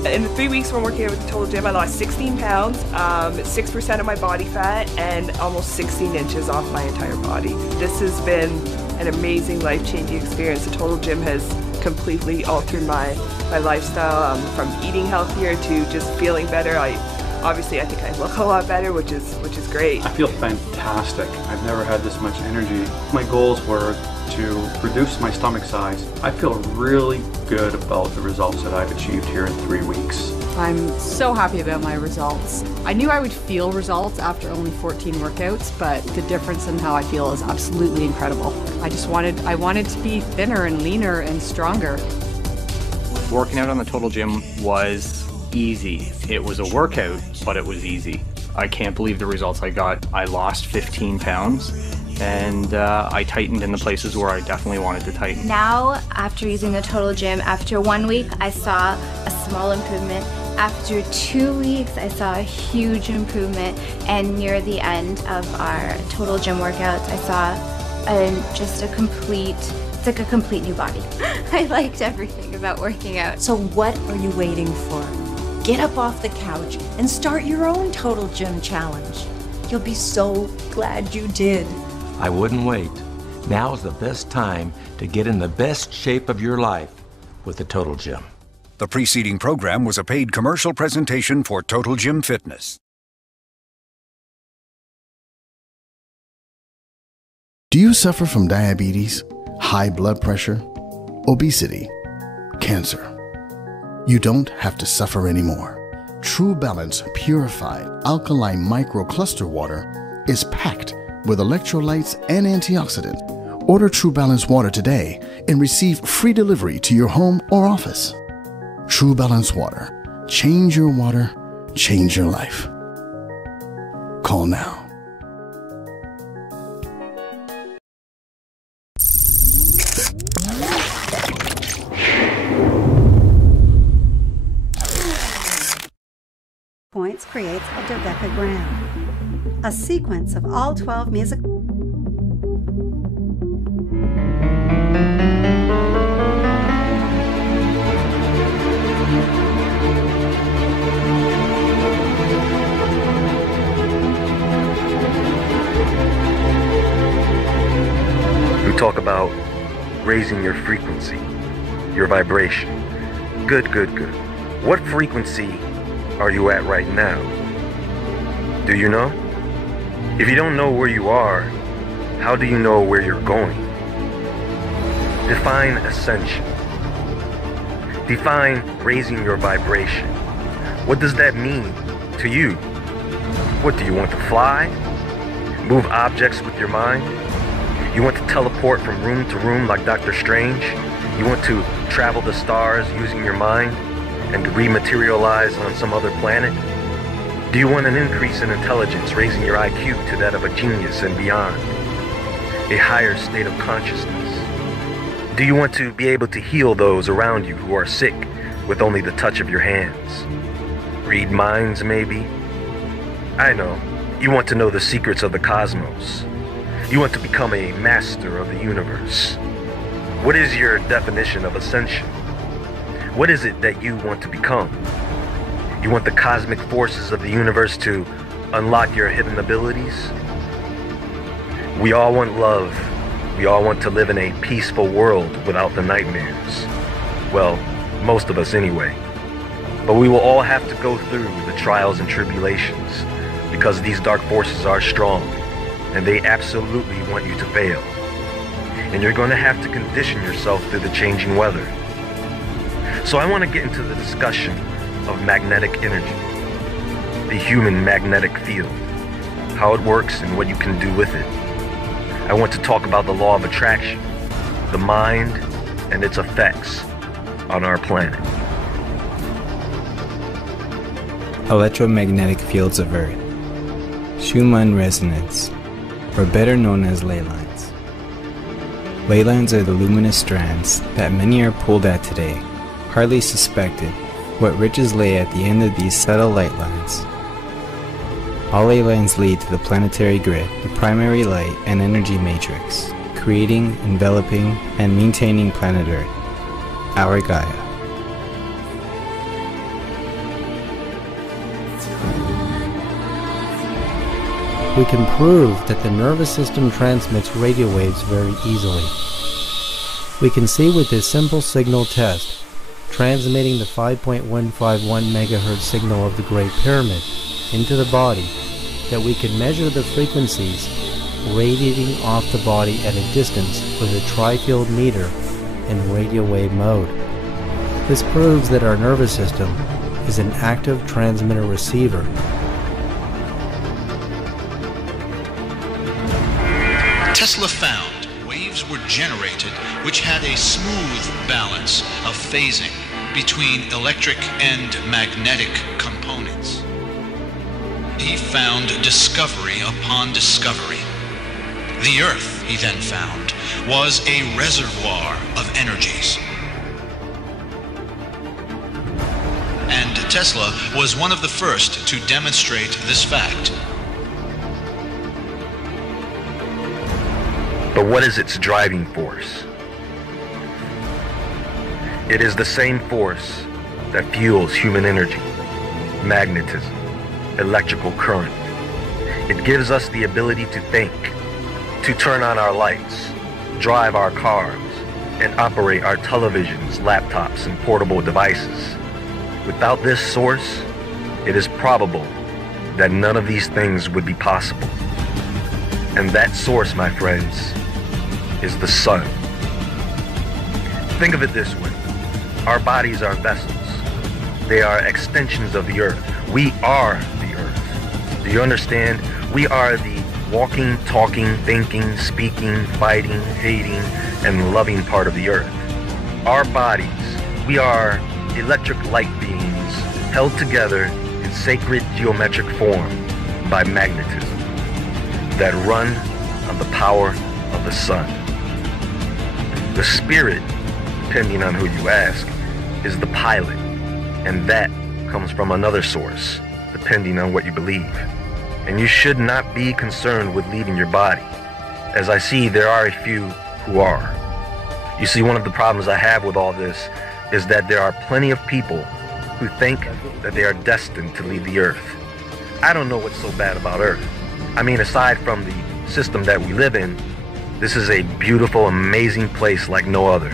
In the 3 weeks when working out with the Total Gym, I lost 16 pounds, 6% of my body fat, and almost 16 inches off my entire body. This has been an amazing, life-changing experience. The Total Gym has completely altered my lifestyle, from eating healthier to just feeling better. Obviously I think I look a lot better, which is great. I feel fantastic. I've never had this much energy. My goals were to reduce my stomach size. I feel really good about the results that I've achieved here in 3 weeks. I'm so happy about my results. I knew I would feel results after only 14 workouts, but the difference in how I feel is absolutely incredible. I wanted to be thinner and leaner and stronger. Working out on the Total Gym was easy. It was a workout, but it was easy. I can't believe the results I got. I lost 15 pounds. And I tightened in the places where I definitely wanted to tighten. Now, after using the Total Gym, after 1 week, I saw a small improvement After 2 weeks, I saw a huge improvement, and near the end of our total gym workouts, I saw just a complete new body. I liked everything about working out. So what are you waiting for? Get up off the couch and start your own total gym challenge. You'll be so glad you did. I wouldn't wait. Now is the best time to get in the best shape of your life with the Total Gym. The preceding program was a paid commercial presentation for Total Gym Fitness. Do you suffer from diabetes, high blood pressure, obesity, cancer? You don't have to suffer anymore. True Balance Purified Alkaline Microcluster Water is packed with electrolytes and antioxidants. Order True Balance Water today and receive free delivery to your home or office. True Balance Water. Change your water, change your life. Call now. Points creates a dodecagram, a sequence of all 12 music. We talk about raising your frequency, your vibration. Good, good, good. What frequency are you at right now? Do you know? If you don't know where you are, how do you know where you're going? Define ascension. Define raising your vibration. What does that mean to you? What, do you want to fly? Move objects with your mind? You want to teleport from room to room like Dr. Strange? You want to travel the stars using your mind and rematerialize on some other planet? Do you want an increase in intelligence, raising your IQ to that of a genius and beyond? A higher state of consciousness? Do you want to be able to heal those around you who are sick with only the touch of your hands? Read minds, maybe? I know. You want to know the secrets of the cosmos. You want to become a master of the universe. What is your definition of ascension? What is it that you want to become? You want the cosmic forces of the universe to unlock your hidden abilities? We all want love. We all want to live in a peaceful world without the nightmares. Well, most of us anyway. But we will all have to go through the trials and tribulations because these dark forces are strong and they absolutely want you to fail. And you're going to have to condition yourself through the changing weather. So I want to get into the discussion of magnetic energy, the human magnetic field, how it works and what you can do with it. I want to talk about the law of attraction, the mind, and its effects on our planet. Electromagnetic fields of Earth, Schumann resonance, or better known as ley lines. Ley lines are the luminous strands that many are pulled at today, hardly suspected what riches lay at the end of these subtle light lines. All ley lines lead to the planetary grid, the primary light and energy matrix, creating, enveloping, and maintaining planet Earth, our Gaia. We can prove that the nervous system transmits radio waves very easily. We can see with this simple signal test, transmitting the 5.151 MHz signal of the Great Pyramid into the body, that we can measure the frequencies radiating off the body at a distance with a tri-field meter in radio wave mode. This proves that our nervous system is an active transmitter-receiver. Tesla found waves were generated which had a smooth balance of phasing between electric and magnetic components. He found discovery upon discovery. The Earth, he then found, was a reservoir of energies. and Tesla was one of the first to demonstrate this fact. But what is its driving force? It is the same force that fuels human energy, magnetism, electrical current. It gives us the ability to think, to turn on our lights, drive our cars, and operate our televisions, laptops, and portable devices. Without this source, it is probable that none of these things would be possible. And that source, my friends, is the sun. Think of it this way. Our bodies are vessels. They are extensions of the earth. We are the earth. Do you understand? We are the walking, talking, thinking, speaking, fighting, hating, and loving part of the earth. Our bodies, we are electric light beings held together in sacred geometric form by magnetism that run on the power of the sun. The spirit, depending on who you ask, is the pilot, and that comes from another source, depending on what you believe. And you should not be concerned with leaving your body, as I see there are a few who are. You see, one of the problems I have with all this is that there are plenty of people who think that they are destined to leave the earth. I don't know what's so bad about Earth. I mean, aside from the system that we live in, this is a beautiful, amazing place like no other.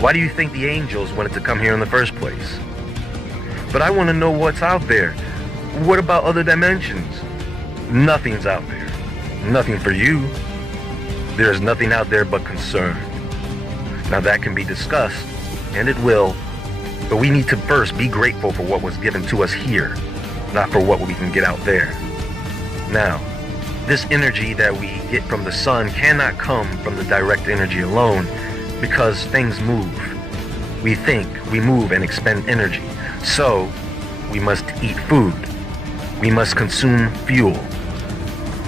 Why do you think the angels wanted to come here in the first place? But I want to know what's out there. What about other dimensions? Nothing's out there. Nothing for you. There is nothing out there but concern. Now that can be discussed, and it will, but we need to first be grateful for what was given to us here, not for what we can get out there. Now, this energy that we get from the sun cannot come from the direct energy alone, because things move. We think, we move and expend energy. So, we must eat food. We must consume fuel.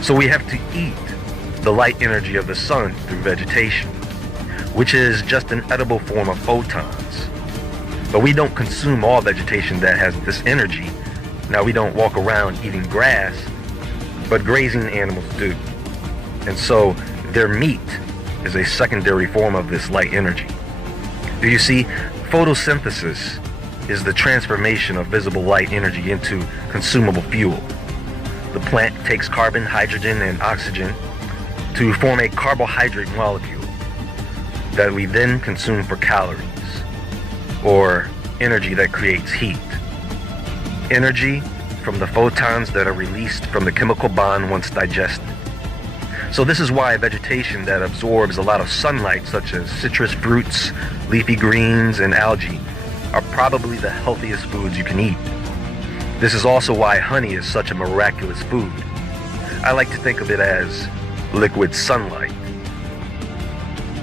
So we have to eat the light energy of the sun through vegetation, which is just an edible form of photons. But we don't consume all vegetation that has this energy. Now, we don't walk around eating grass, but grazing animals do. And so their meat is a secondary form of this light energy. Do you see? Photosynthesis is the transformation of visible light energy into consumable fuel. The plant takes carbon, hydrogen, and oxygen to form a carbohydrate molecule that we then consume for calories, or energy that creates heat. Energy from the photons that are released from the chemical bond once digested. So this is why vegetation that absorbs a lot of sunlight, such as citrus fruits, leafy greens, and algae, are probably the healthiest foods you can eat. This is also why honey is such a miraculous food. I like to think of it as liquid sunlight.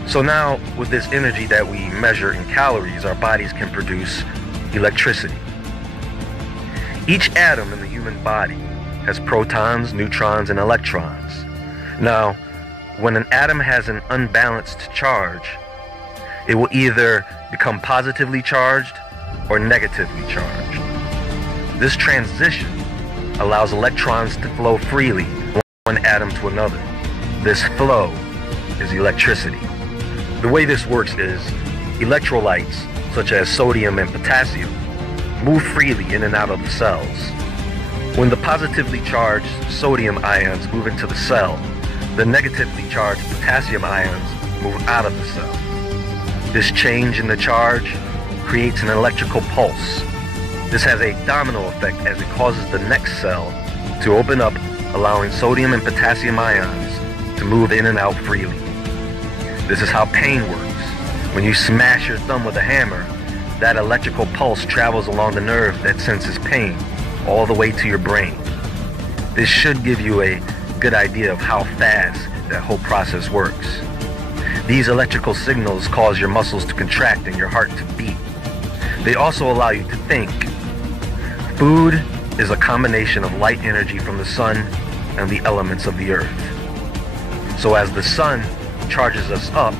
So now, with this energy that we measure in calories, our bodies can produce electricity. Each atom in the human body has protons, neutrons, and electrons. Now, when an atom has an unbalanced charge, it will either become positively charged or negatively charged. This transition allows electrons to flow freely from one atom to another. This flow is electricity. The way this works is electrolytes, such as sodium and potassium, move freely in and out of the cells. When the positively charged sodium ions move into the cell, the negatively charged potassium ions move out of the cell. This change in the charge creates an electrical pulse. This has a domino effect as it causes the next cell to open up, allowing sodium and potassium ions to move in and out freely. This is how pain works. When you smash your thumb with a hammer, that electrical pulse travels along the nerve that senses pain all the way to your brain. This should give you a good idea of how fast that whole process works. These electrical signals cause your muscles to contract and your heart to beat. They also allow you to think. Food is a combination of light energy from the sun and the elements of the earth. So as the sun charges us up,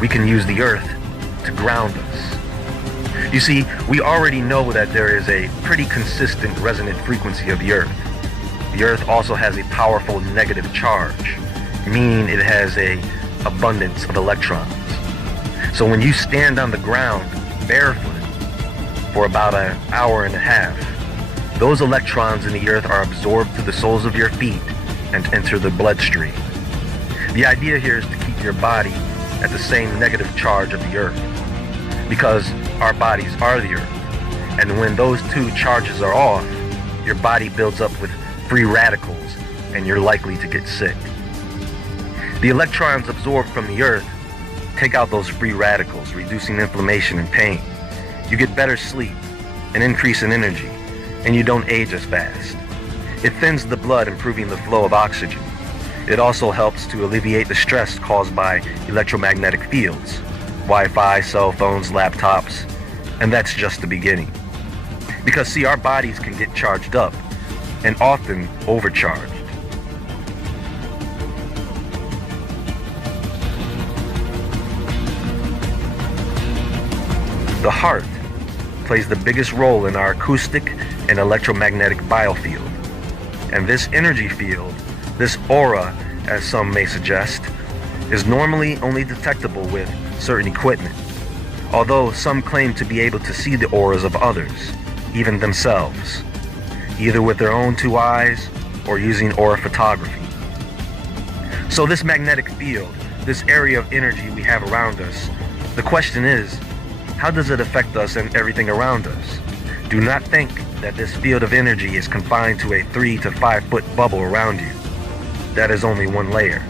we can use the earth to ground us. You see, we already know that there is a pretty consistent resonant frequency of the Earth. The Earth also has a powerful negative charge, meaning it has an abundance of electrons. So when you stand on the ground barefoot for about an hour and a half, those electrons in the Earth are absorbed through the soles of your feet and enter the bloodstream. The idea here is to keep your body at the same negative charge of the Earth, because our bodies are the Earth, and when those two charges are off, your body builds up with free radicals and you're likely to get sick. The electrons absorbed from the Earth take out those free radicals, reducing inflammation and pain. You get better sleep, an increase in energy, and you don't age as fast. It thins the blood, improving the flow of oxygen. It also helps to alleviate the stress caused by electromagnetic fields, Wi-Fi, cell phones, laptops, and that's just the beginning. Because see, our bodies can get charged up, and often overcharged. The heart plays the biggest role in our acoustic and electromagnetic biofield. And this energy field, this aura, as some may suggest, is normally only detectable with certain equipment, although some claim to be able to see the auras of others, even themselves, either with their own two eyes or using aura photography. So this magnetic field, this area of energy we have around us, the question is, how does it affect us and everything around us? Do not think that this field of energy is confined to a 3 to 5 foot bubble around you. That is only one layer.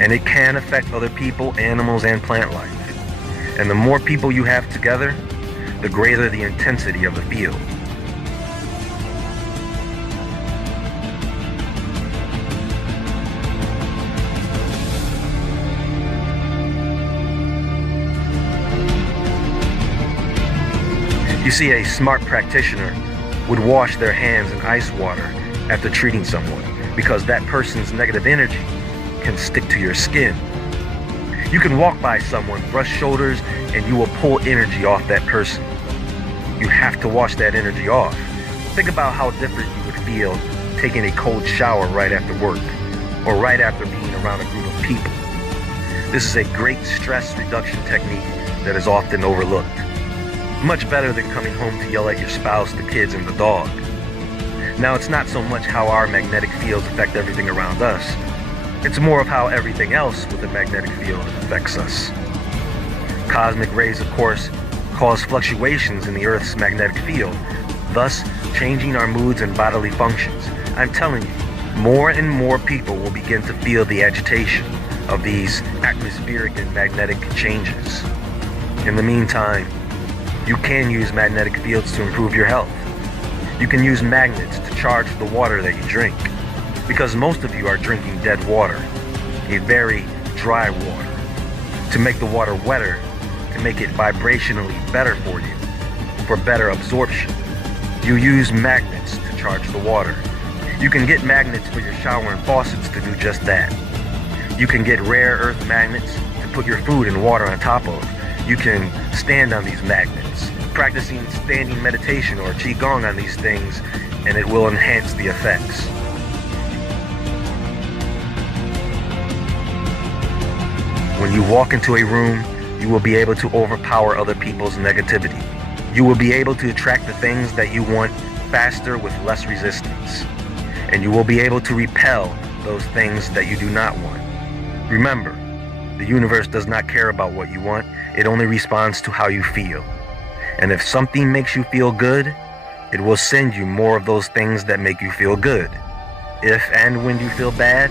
And it can affect other people, animals, and plant life. And the more people you have together, the greater the intensity of the field. You see, a smart practitioner would wash their hands in ice water after treating someone, because that person's negative energy can stick to your skin. You can walk by someone, brush shoulders, and you will pull energy off that person. You have to wash that energy off. Think about how different you would feel taking a cold shower right after work, or right after being around a group of people. This is a great stress reduction technique that is often overlooked. Much better than coming home to yell at your spouse, the kids, and the dog. Now, it's not so much how our magnetic fields affect everything around us. It's more of how everything else with a magnetic field affects us. Cosmic rays, of course, cause fluctuations in the Earth's magnetic field, thus changing our moods and bodily functions. I'm telling you, more and more people will begin to feel the agitation of these atmospheric and magnetic changes. In the meantime, you can use magnetic fields to improve your health. You can use magnets to charge the water that you drink, because most of you are drinking dead water, a very dry water. To make the water wetter, to make it vibrationally better for you, for better absorption, you use magnets to charge the water. You can get magnets for your shower and faucets to do just that. You can get rare earth magnets to put your food and water on top of. You can stand on these magnets, practicing standing meditation or qigong on these things, and it will enhance the effects. When you walk into a room, you will be able to overpower other people's negativity. You will be able to attract the things that you want faster with less resistance. And you will be able to repel those things that you do not want. Remember, the universe does not care about what you want. It only responds to how you feel. And if something makes you feel good, it will send you more of those things that make you feel good. If and when you feel bad,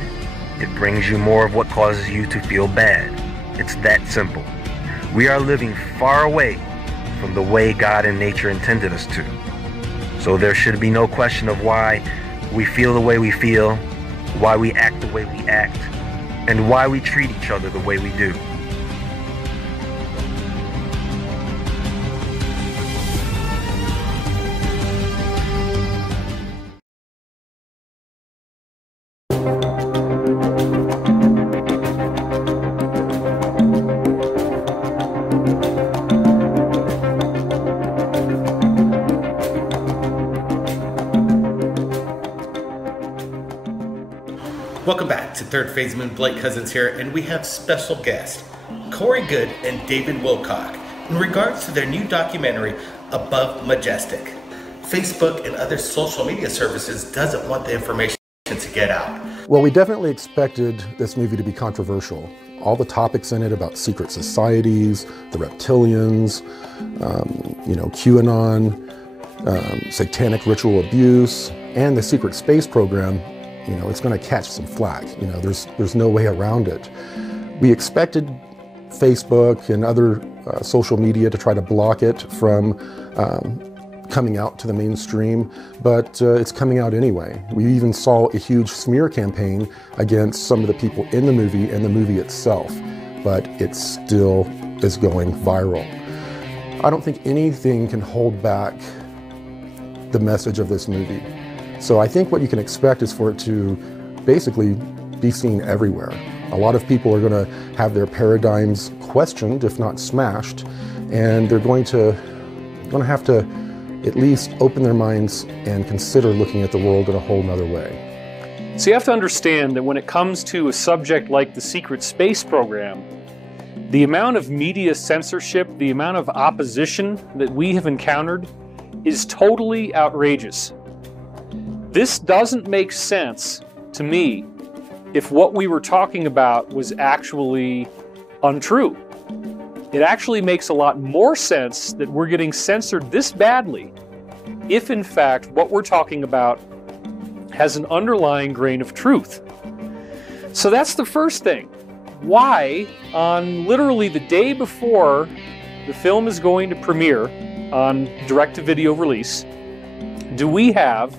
it brings you more of what causes you to feel bad. It's that simple. We are living far away from the way God and nature intended us to. So there should be no question of why we feel the way we feel, why we act the way we act, and why we treat each other the way we do. Welcome back to Third Phase Moon. Blake Cousins here, and we have special guests, Corey Good and David Wilcock, in regards to their new documentary, Above Majestic. Facebook and other social media services doesn't want the information to get out. Well, we definitely expected this movie to be controversial. All the topics in it about secret societies, the reptilians, QAnon, satanic ritual abuse, and the secret space program, it's going to catch some flack. There's no way around it. We expected Facebook and other social media to try to block it from coming out to the mainstream, but it's coming out anyway. We even saw a huge smear campaign against some of the people in the movie and the movie itself, but it still is going viral. I don't think anything can hold back the message of this movie. So I think what you can expect is for it to basically be seen everywhere. A lot of people are going to have their paradigms questioned, if not smashed, and they're going to have to at least open their minds and consider looking at the world in a whole nother way. So you have to understand that when it comes to a subject like the secret space program, the amount of media censorship, the amount of opposition that we have encountered is totally outrageous. This doesn't make sense to me if what we were talking about was actually untrue. It actually makes a lot more sense that we're getting censored this badly if, in fact, what we're talking about has an underlying grain of truth. So that's the first thing. Why, on literally the day before the film is going to premiere on direct-to-video release, do we have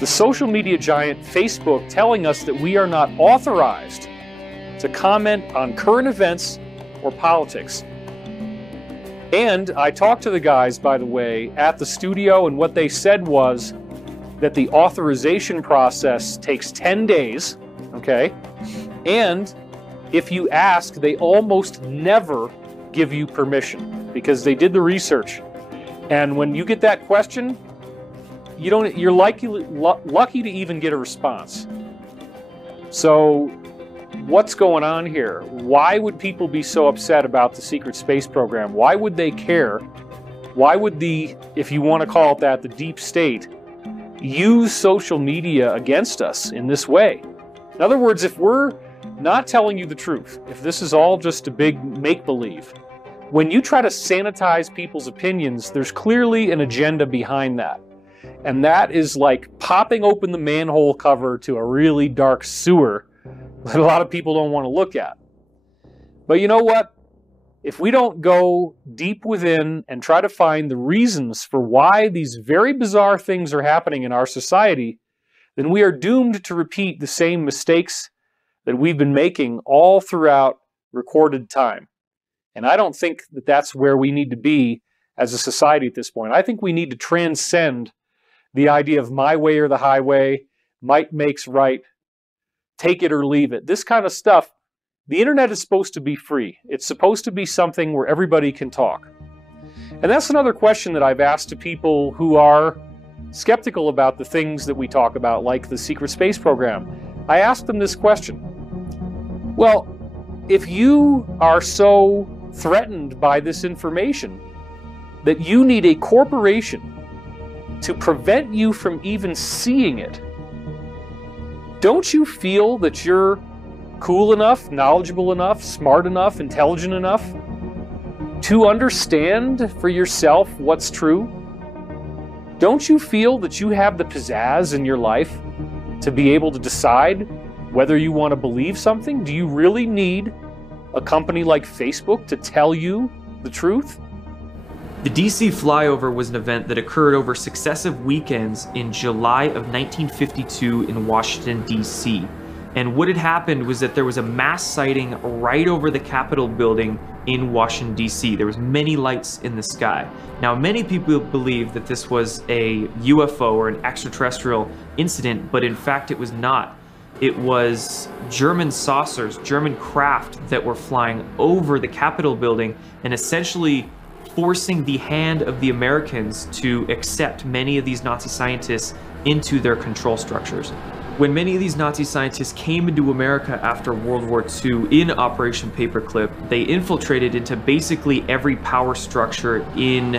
the social media giant Facebook telling us that we are not authorized to comment on current events or politics? And I talked to the guys, by the way, at the studio, and what they said was that the authorization process takes 10 days, okay? And if you ask, they almost never give you permission because they did the research. And when you get that question, you're lucky to even get a response. So what's going on here? Why would people be so upset about the secret space program? Why would they care? Why would the, if you want to call it that, the deep state, use social media against us in this way? In other words, if we're not telling you the truth, if this is all just a big make-believe, when you try to sanitize people's opinions, there's clearly an agenda behind that. And that is like popping open the manhole cover to a really dark sewer that a lot of people don't want to look at. But you know what? If we don't go deep within and try to find the reasons for why these very bizarre things are happening in our society, then we are doomed to repeat the same mistakes that we've been making all throughout recorded time. And I don't think that that's where we need to be as a society at this point. I think we need to transcend the idea of my way or the highway, might makes right, take it or leave it. This kind of stuff, the internet is supposed to be free. It's supposed to be something where everybody can talk. And that's another question that I've asked to people who are skeptical about the things that we talk about, like the secret space program. I asked them this question. Well, if you are so threatened by this information that you need a corporation to prevent you from even seeing it, don't you feel that you're cool enough, knowledgeable enough, smart enough, intelligent enough to understand for yourself what's true? Don't you feel that you have the pizzazz in your life to be able to decide whether you want to believe something? Do you really need a company like Facebook to tell you the truth? The DC flyover was an event that occurred over successive weekends in July of 1952 in Washington, D.C. And what had happened was that there was a mass sighting right over the Capitol building in Washington, D.C. There was many lights in the sky. Now, many people believe that this was a UFO or an extraterrestrial incident, but in fact it was not. It was German saucers, German craft that were flying over the Capitol building and essentially forcing the hand of the Americans to accept many of these Nazi scientists into their control structures. When many of these Nazi scientists came into America after World War II in Operation Paperclip, they infiltrated into basically every power structure in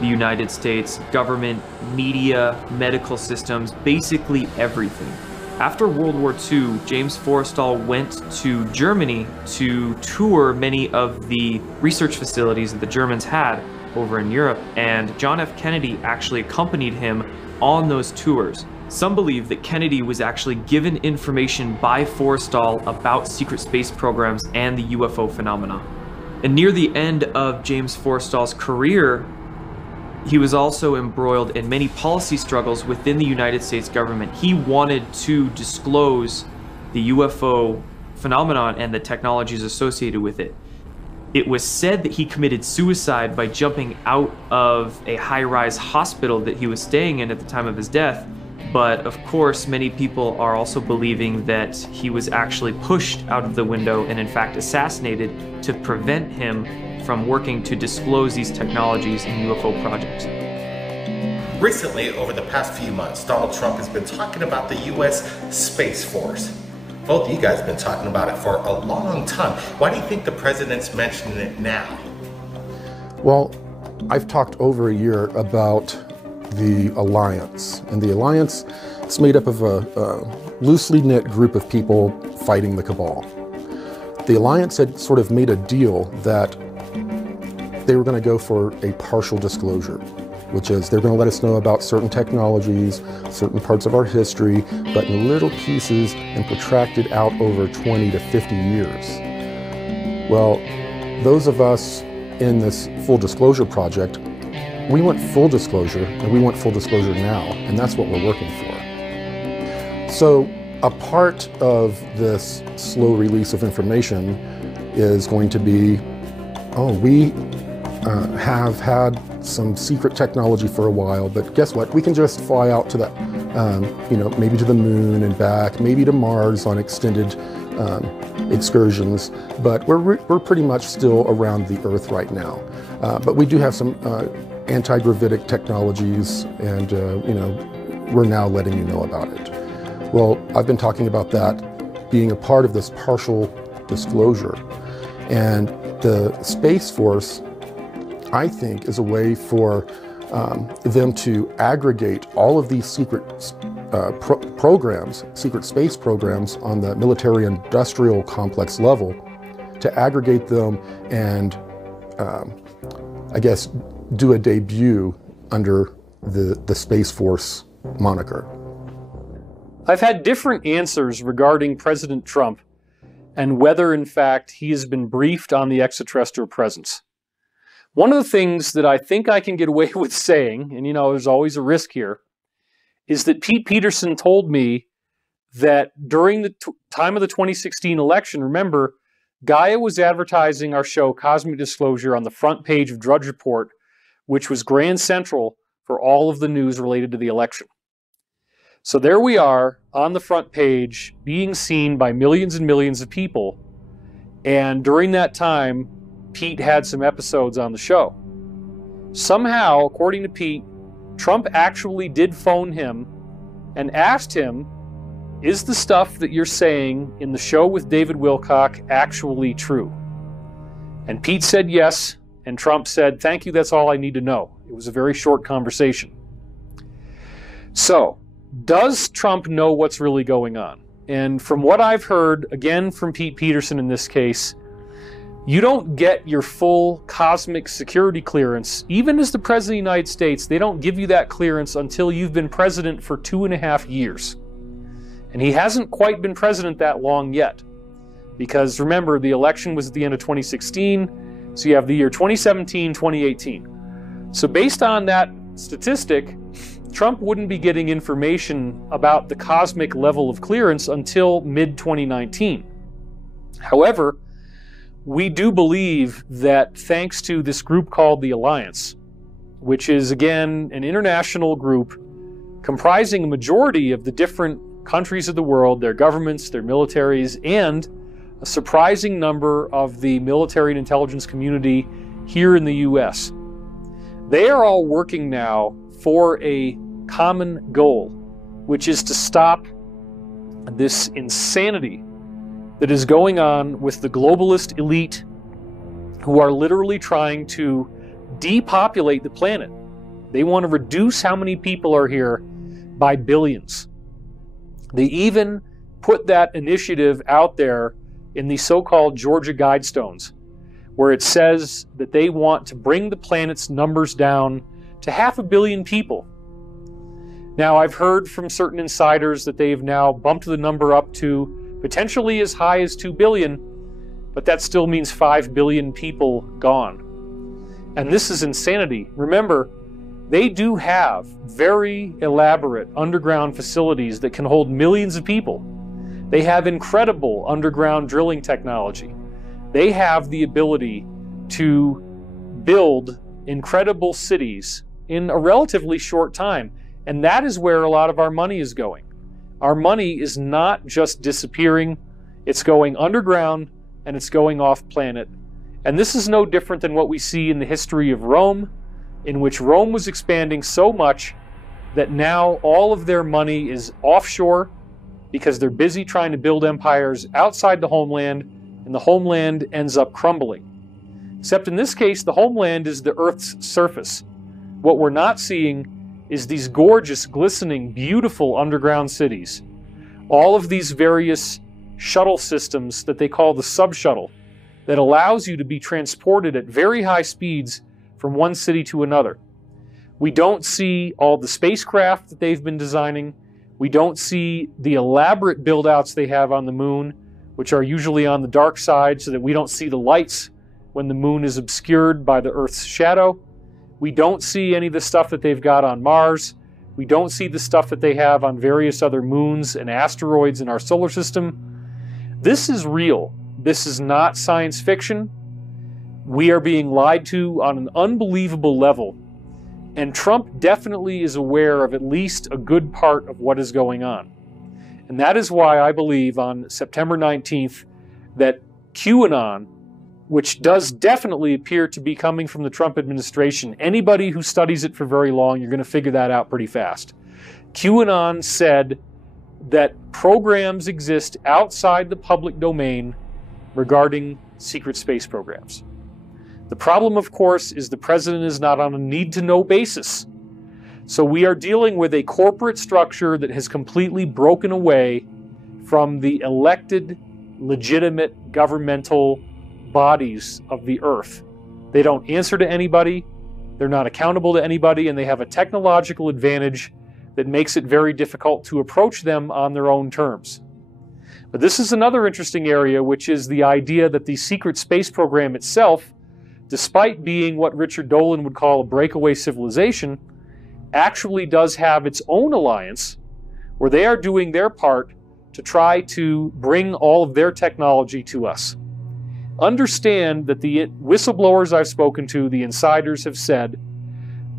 the United States, government, media, medical systems, basically everything. After World War II, James Forrestal went to Germany to tour many of the research facilities that the Germans had over in Europe, and John F. Kennedy actually accompanied him on those tours. Some believe that Kennedy was actually given information by Forrestal about secret space programs and the UFO phenomena. And near the end of James Forrestal's career, he was also embroiled in many policy struggles within the United States government. He wanted to disclose the UFO phenomenon and the technologies associated with it. It was said that he committed suicide by jumping out of a high-rise hospital that he was staying in at the time of his death. But of course, many people are also believing that he was actually pushed out of the window and in fact assassinated to prevent him from working to disclose these technologies and UFO projects. Recently, over the past few months, Donald Trump has been talking about the U.S. Space Force. Both of you guys have been talking about it for a long time. Why do you think the president's mentioning it now? Well, I've talked over a year about the alliance, and the alliance is made up of a loosely knit group of people fighting the cabal. The alliance had sort of made a deal that they were going to go for a partial disclosure, which is they're going to let us know about certain technologies, certain parts of our history, but in little pieces and protracted out over 20 to 50 years. Well, those of us in this full disclosure project, we want full disclosure, and we want full disclosure now, and that's what we're working for. So a part of this slow release of information is going to be, we have had some secret technology for a while, but guess what? We can just fly out to the, maybe to the moon and back, maybe to Mars on extended excursions, but we're pretty much still around the Earth right now. But we do have some anti-gravitic technologies, and we're now letting you know about it. Well, I've been talking about that being a part of this partial disclosure, and the Space Force, I think, is a way for them to aggregate all of these secret programs, secret space programs on the military-industrial complex level, to aggregate them and, I guess, do a debut under the Space Force moniker. I've had different answers regarding President Trump and whether, in fact, he has been briefed on the extraterrestrial presence. One of the things that I think I can get away with saying, and there's always a risk here, is that Pete Peterson told me that during the time of the 2016 election, remember, Gaia was advertising our show Cosmic Disclosure on the front page of Drudge Report, which was grand central for all of the news related to the election. So there we are on the front page, being seen by millions and millions of people, and during that time, Pete had some episodes on the show. Somehow, according to Pete, Trump actually did phone him and asked him, is the stuff that you're saying in the show with David Wilcock actually true? And Pete said yes, and Trump said, thank you, that's all I need to know. It was a very short conversation. So, does Trump know what's really going on? And from what I've heard, again from Pete Peterson in this case, you don't get your full cosmic security clearance. Even as the President of the United States, they don't give you that clearance until you've been president for 2.5 years. And he hasn't quite been president that long yet. Because remember, the election was at the end of 2016, so you have the year 2017, 2018. So based on that statistic, Trump wouldn't be getting information about the cosmic level of clearance until mid-2019. However, we do believe that thanks to this group called the Alliance, which is again an international group comprising a majority of the different countries of the world, their governments, their militaries, and a surprising number of the military and intelligence community here in the US. They are all working now for a common goal, which is to stop this insanity that is going on with the globalist elite who are literally trying to depopulate the planet. They want to reduce how many people are here by billions. They even put that initiative out there in the so-called Georgia Guidestones, where it says that they want to bring the planet's numbers down to 500 million people. Now, I've heard from certain insiders that they've now bumped the number up to potentially as high as 2 billion, but that still means 5 billion people gone. And this is insanity. Remember, they do have very elaborate underground facilities that can hold millions of people. They have incredible underground drilling technology. They have the ability to build incredible cities in a relatively short time. And that is where a lot of our money is going. Our money is not just disappearing, it's going underground and it's going off planet. And this is no different than what we see in the history of Rome, in which Rome was expanding so much that now all of their money is offshore because they're busy trying to build empires outside the homeland, and the homeland ends up crumbling. Except in this case, the homeland is the Earth's surface. What we're not seeing is these gorgeous, glistening, beautiful underground cities. All of these various shuttle systems that they call the sub-shuttle that allows you to be transported at very high speeds from one city to another. We don't see all the spacecraft that they've been designing. We don't see the elaborate build-outs they have on the moon, which are usually on the dark side so that we don't see the lights when the moon is obscured by the Earth's shadow. We don't see any of the stuff that they've got on Mars. We don't see the stuff that they have on various other moons and asteroids in our solar system. This is real. This is not science fiction. We are being lied to on an unbelievable level. And Trump definitely is aware of at least a good part of what is going on. And that is why I believe on September 19th that QAnon, which does definitely appear to be coming from the Trump administration, anybody who studies it for very long, you're going to figure that out pretty fast. QAnon said that programs exist outside the public domain regarding secret space programs. The problem, of course, is the president is not on a need-to-know basis. So we are dealing with a corporate structure that has completely broken away from the elected, legitimate governmental bodies of the earth. They don't answer to anybody, they're not accountable to anybody, and they have a technological advantage that makes it very difficult to approach them on their own terms. But this is another interesting area, which is the idea that the secret space program itself, despite being what Richard Dolan would call a breakaway civilization, actually does have its own alliance where they are doing their part to try to bring all of their technology to us. Understand that the whistleblowers I've spoken to, the insiders, have said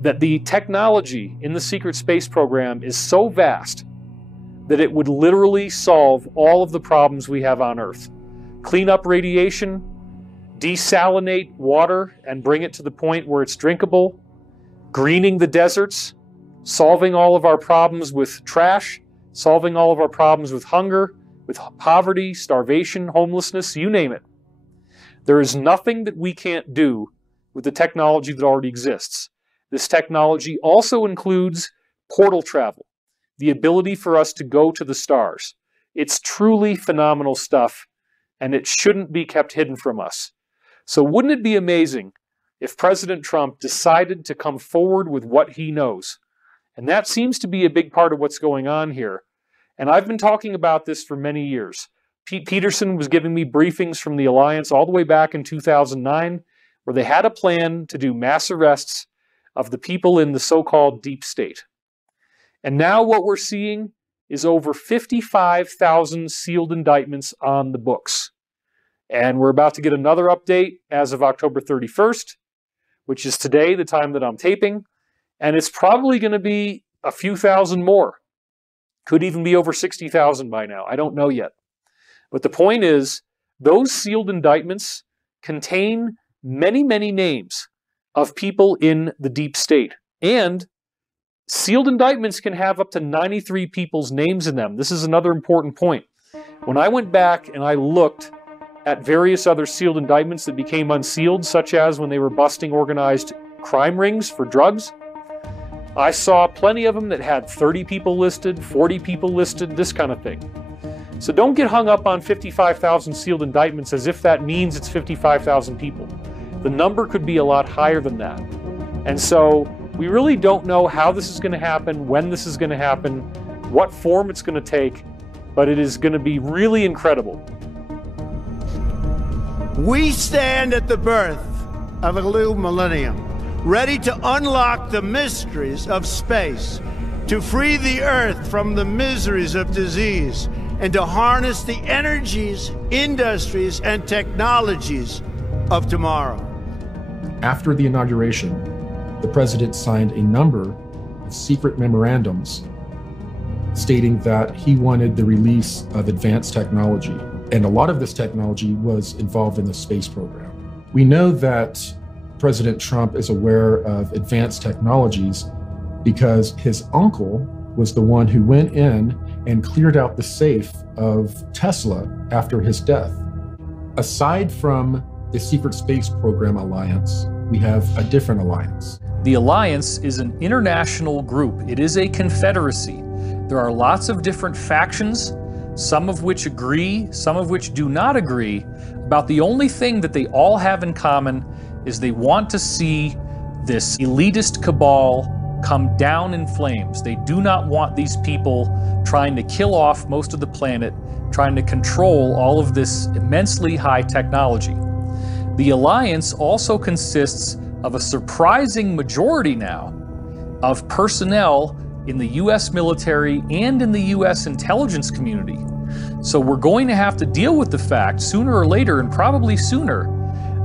that the technology in the secret space program is so vast that it would literally solve all of the problems we have on Earth. Clean up radiation, desalinate water and bring it to the point where it's drinkable, greening the deserts, solving all of our problems with trash, solving all of our problems with hunger, with poverty, starvation, homelessness, you name it. There is nothing that we can't do with the technology that already exists. This technology also includes portal travel, the ability for us to go to the stars. It's truly phenomenal stuff, and it shouldn't be kept hidden from us. So wouldn't it be amazing if President Trump decided to come forward with what he knows? And that seems to be a big part of what's going on here. And I've been talking about this for many years. Pete Peterson was giving me briefings from the Alliance all the way back in 2009, where they had a plan to do mass arrests of the people in the so-called deep state. And now what we're seeing is over 55,000 sealed indictments on the books. And we're about to get another update as of October 31st, which is today, the time that I'm taping. And it's probably going to be a few thousand more. Could even be over 60,000 by now. I don't know yet. But the point is, those sealed indictments contain many, many names of people in the deep state. And Sealed indictments can have up to 93 people's names in them. This is another important point. When I went back and I looked at various other sealed indictments that became unsealed, such as when they were busting organized crime rings for drugs, I saw plenty of them that had 30 people listed, 40 people listed, this kind of thing. So don't get hung up on 55,000 sealed indictments as if that means it's 55,000 people. The number could be a lot higher than that. And so we really don't know how this is going to happen, when this is going to happen, what form it's going to take, but it is going to be really incredible. We stand at the birth of a new millennium, ready to unlock the mysteries of space, to free the Earth from the miseries of disease, and to harness the energies, industries, and technologies of tomorrow. After the inauguration, the president signed a number of secret memorandums stating that he wanted the release of advanced technology. And a lot of this technology was involved in the space program. We know that President Trump is aware of advanced technologies because his uncle was the one who went in and cleared out the safe of Tesla after his death. Aside from the Secret Space Program Alliance, we have a different alliance. The alliance is an international group. It is a confederacy. There are lots of different factions, some of which agree, some of which do not agree, about the only thing that they all have in common is they want to see this elitist cabal come down in flames. They do not want these people trying to kill off most of the planet, trying to control all of this immensely high technology. The alliance also consists of a surprising majority now of personnel in the US military and in the US intelligence community. So we're going to have to deal with the fact sooner or later, and probably sooner,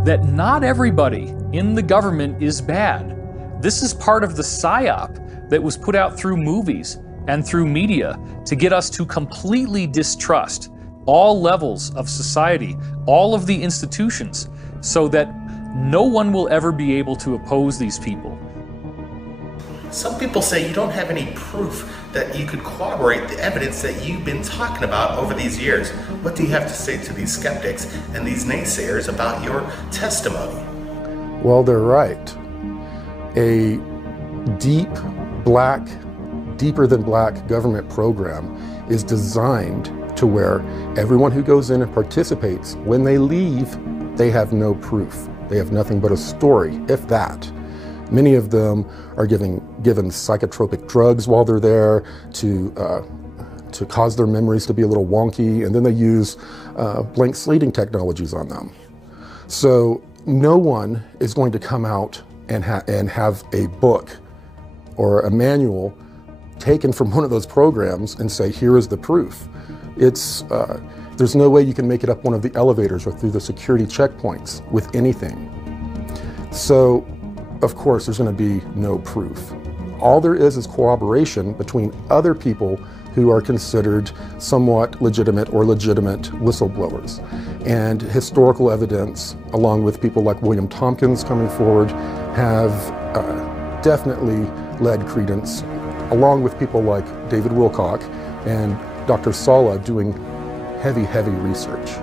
that not everybody in the government is bad. This is part of the psyop that was put out through movies and through media to get us to completely distrust all levels of society, all of the institutions, so that no one will ever be able to oppose these people. Some people say you don't have any proof that you could corroborate the evidence that you've been talking about over these years. What do you have to say to these skeptics and these naysayers about your testimony? Well, they're right. A deep black, deeper than black government program is designed to where everyone who goes in and participates, when they leave, they have no proof. They have nothing but a story, if that. Many of them are given psychotropic drugs while they're there to cause their memories to be a little wonky, and then they use blank slating technologies on them. So no one is going to come out and have a book or a manual taken from one of those programs and say, here is the proof. There's no way you can make it up one of the elevators or through the security checkpoints with anything. So, of course, there's going to be no proof. All there is cooperation between other people who are considered somewhat legitimate or legitimate whistleblowers. And historical evidence, along with people like William Tompkins coming forward, have definitely led credence, along with people like David Wilcock and Dr. Sala doing heavy, heavy research.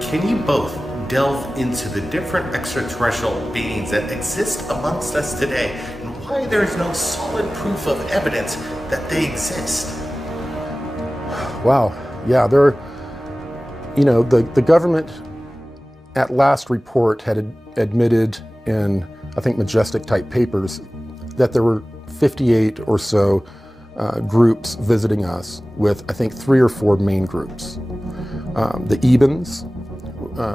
Can you both delve into the different extraterrestrial beings that exist amongst us today and why there is no solid proof of evidence that they exist? Wow, yeah, the government at last report had admitted in, I think, Majestic type papers that there were 58 or so groups visiting us with, I think, 3 or 4 main groups. The Ebens,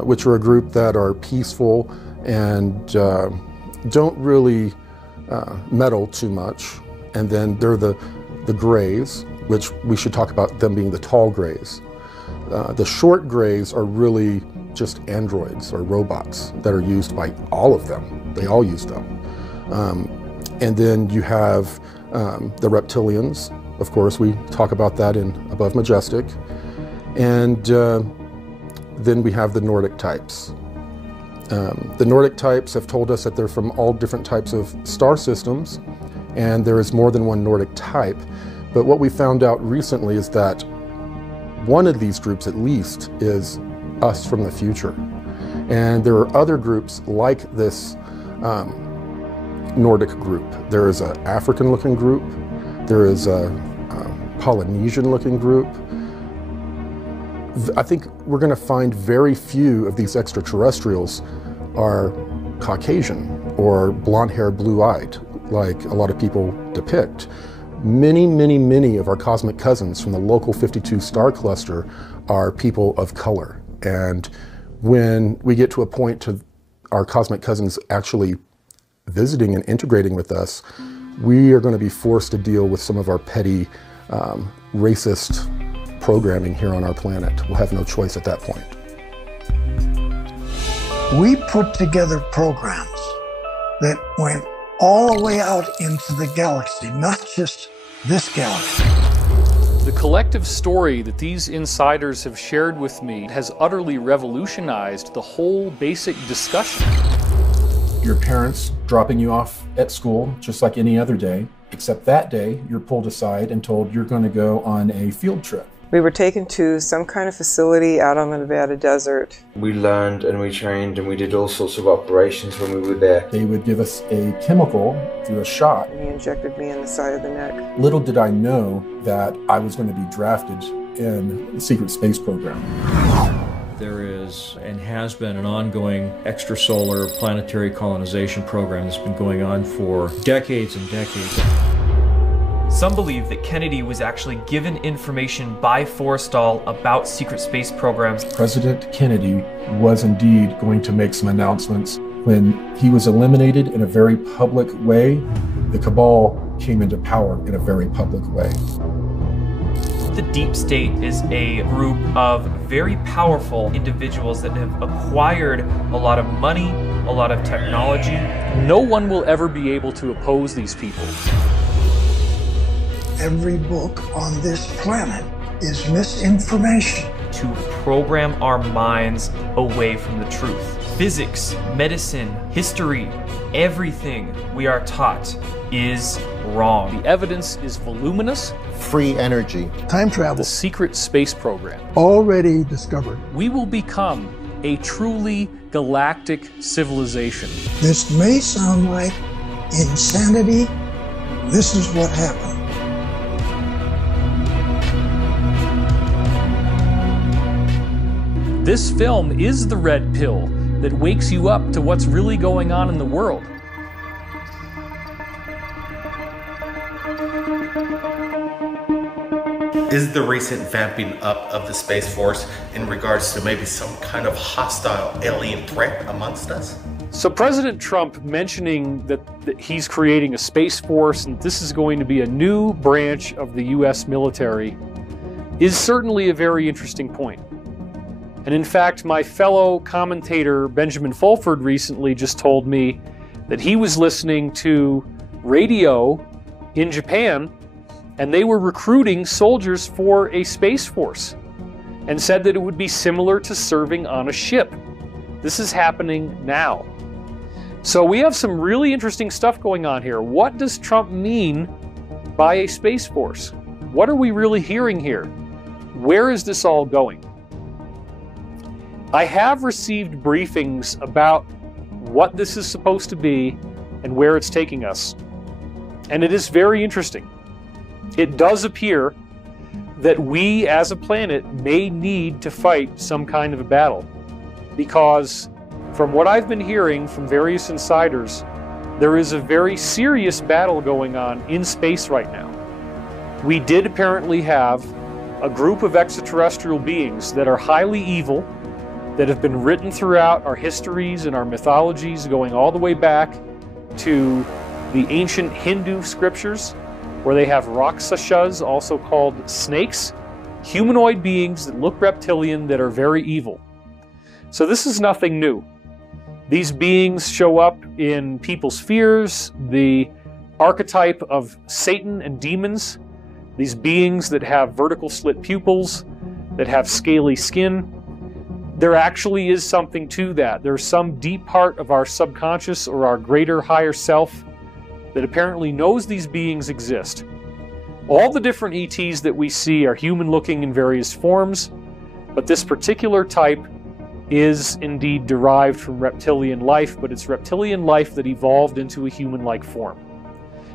which are a group that are peaceful and don't really meddle too much. And then there are the Greys, which we should talk about them being the tall Greys. The short Greys are really just androids or robots that are used by all of them. They all use them. And then you have the reptilians. Of course, we talk about that in Above Majestic. And then we have the Nordic types. The Nordic types have told us that they're from all different types of star systems, and there is more than one Nordic type. But what we found out recently is that one of these groups, at least, is us from the future. And there are other groups like this Nordic group. There is an African-looking group. There is a Polynesian-looking group. I think we're going to find very few of these extraterrestrials are Caucasian or blonde-haired, blue-eyed, like a lot of people depict. Many, many, many of our cosmic cousins from the local 52 star cluster are people of color. And when we get to a point to our cosmic cousins actually visiting and integrating with us, we are going to be forced to deal with some of our petty racist programming here on our planet. We'll have no choice at that point. We put together programs that went all the way out into the galaxy, not just this galaxy. The collective story that these insiders have shared with me has utterly revolutionized the whole basic discussion. Your parents dropping you off at school just like any other day, except that day you're pulled aside and told you're going to go on a field trip. We were taken to some kind of facility out on the Nevada desert. We learned and we trained and we did all sorts of operations when we were there. They would give us a chemical through a shot. And he injected me in the side of the neck. Little did I know that I was going to be drafted in the secret space program. There is and has been an ongoing extrasolar planetary colonization program that's been going on for decades and decades. Some believe that Kennedy was actually given information by Forrestal about secret space programs. President Kennedy was indeed going to make some announcements. When he was eliminated in a very public way, the cabal came into power in a very public way. The deep state is a group of very powerful individuals that have acquired a lot of money, a lot of technology. No one will ever be able to oppose these people. Every book on this planet is misinformation. To program our minds away from the truth. Physics, medicine, history, everything we are taught is wrong. The evidence is voluminous. Free energy. Time travel. The secret space program. Already discovered. We will become a truly galactic civilization. This may sound like insanity. This is what happened. This film is the red pill that wakes you up to what's really going on in the world. Is the recent vamping up of the Space Force in regards to maybe some kind of hostile alien threat amongst us? So President Trump mentioning that he's creating a Space Force and this is going to be a new branch of the U.S. military is certainly a very interesting point. And in fact, my fellow commentator Benjamin Fulford recently just told me that he was listening to radio in Japan and they were recruiting soldiers for a Space Force and said that it would be similar to serving on a ship. This is happening now. So we have some really interesting stuff going on here. What does Trump mean by a Space Force? What are we really hearing here? Where is this all going? I have received briefings about what this is supposed to be and where it's taking us. And it is very interesting. It does appear that we as a planet may need to fight some kind of a battle. Because from what I've been hearing from various insiders, there is a very serious battle going on in space right now. We did apparently have a group of extraterrestrial beings that are highly evil, that have been written throughout our histories and our mythologies going all the way back to the ancient Hindu scriptures, where they have Rakshasas, also called snakes, humanoid beings that look reptilian that are very evil. So this is nothing new. These beings show up in people's fears, the archetype of Satan and demons, these beings that have vertical slit pupils, that have scaly skin. There actually is something to that. There's some deep part of our subconscious or our greater higher self that apparently knows these beings exist. All the different ETs that we see are human-looking in various forms, but this particular type is indeed derived from reptilian life, but it's reptilian life that evolved into a human-like form.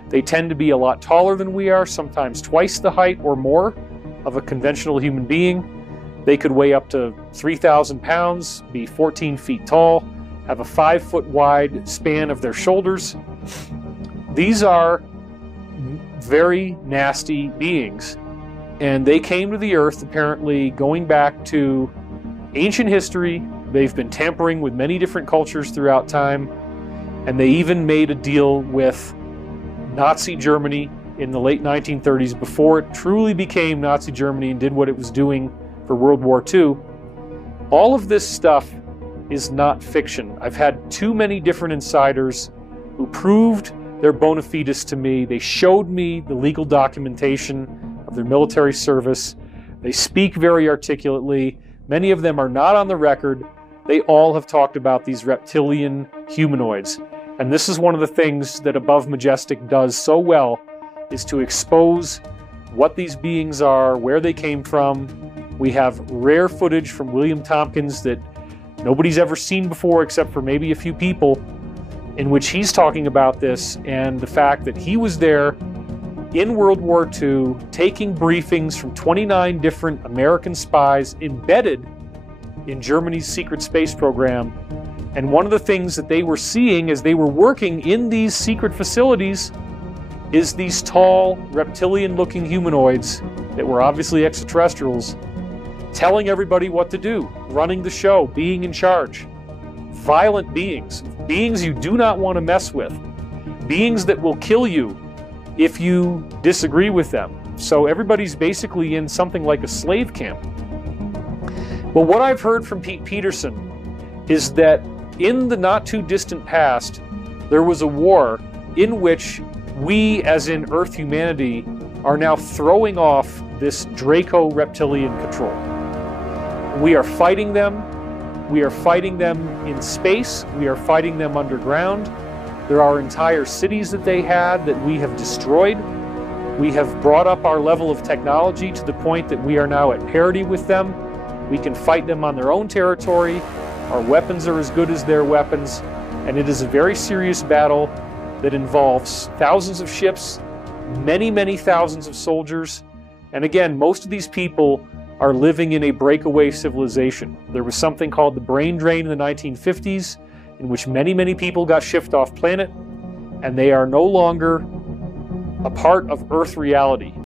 They tend to be a lot taller than we are, sometimes twice the height or more of a conventional human being. They could weigh up to 3,000 pounds, be 14 feet tall, have a 5-foot wide span of their shoulders. These are very nasty beings, and they came to the Earth apparently going back to ancient history. They've been tampering with many different cultures throughout time, and they even made a deal with Nazi Germany in the late 1930s before it truly became Nazi Germany and did what it was doing for World War II. All of this stuff is not fiction. I've had too many different insiders who proved their bona fides to me. They showed me the legal documentation of their military service. They speak very articulately. Many of them are not on the record. They all have talked about these reptilian humanoids. And this is one of the things that Above Majestic does so well, is to expose what these beings are, where they came from. We have rare footage from William Tompkins that nobody's ever seen before except for maybe a few people, in which he's talking about this and the fact that he was there in World War II taking briefings from 29 different American spies embedded in Germany's secret space program. And one of the things that they were seeing as they were working in these secret facilities is these tall, reptilian-looking humanoids that were obviously extraterrestrials, telling everybody what to do, running the show, being in charge. Violent beings, beings you do not want to mess with, beings that will kill you if you disagree with them. So everybody's basically in something like a slave camp. But what I've heard from Pete Peterson is that in the not too distant past, there was a war in which we, as in Earth humanity, are now throwing off this Draco reptilian control. We are fighting them. We are fighting them in space. We are fighting them underground. There are entire cities that they had that we have destroyed. We have brought up our level of technology to the point that we are now at parity with them. We can fight them on their own territory. Our weapons are as good as their weapons. And it is a very serious battle that involves thousands of ships, many, many thousands of soldiers. And again, most of these people are living in a breakaway civilization. There was something called the brain drain in the 1950s, in which many, many people got shipped off planet, and they are no longer a part of Earth reality.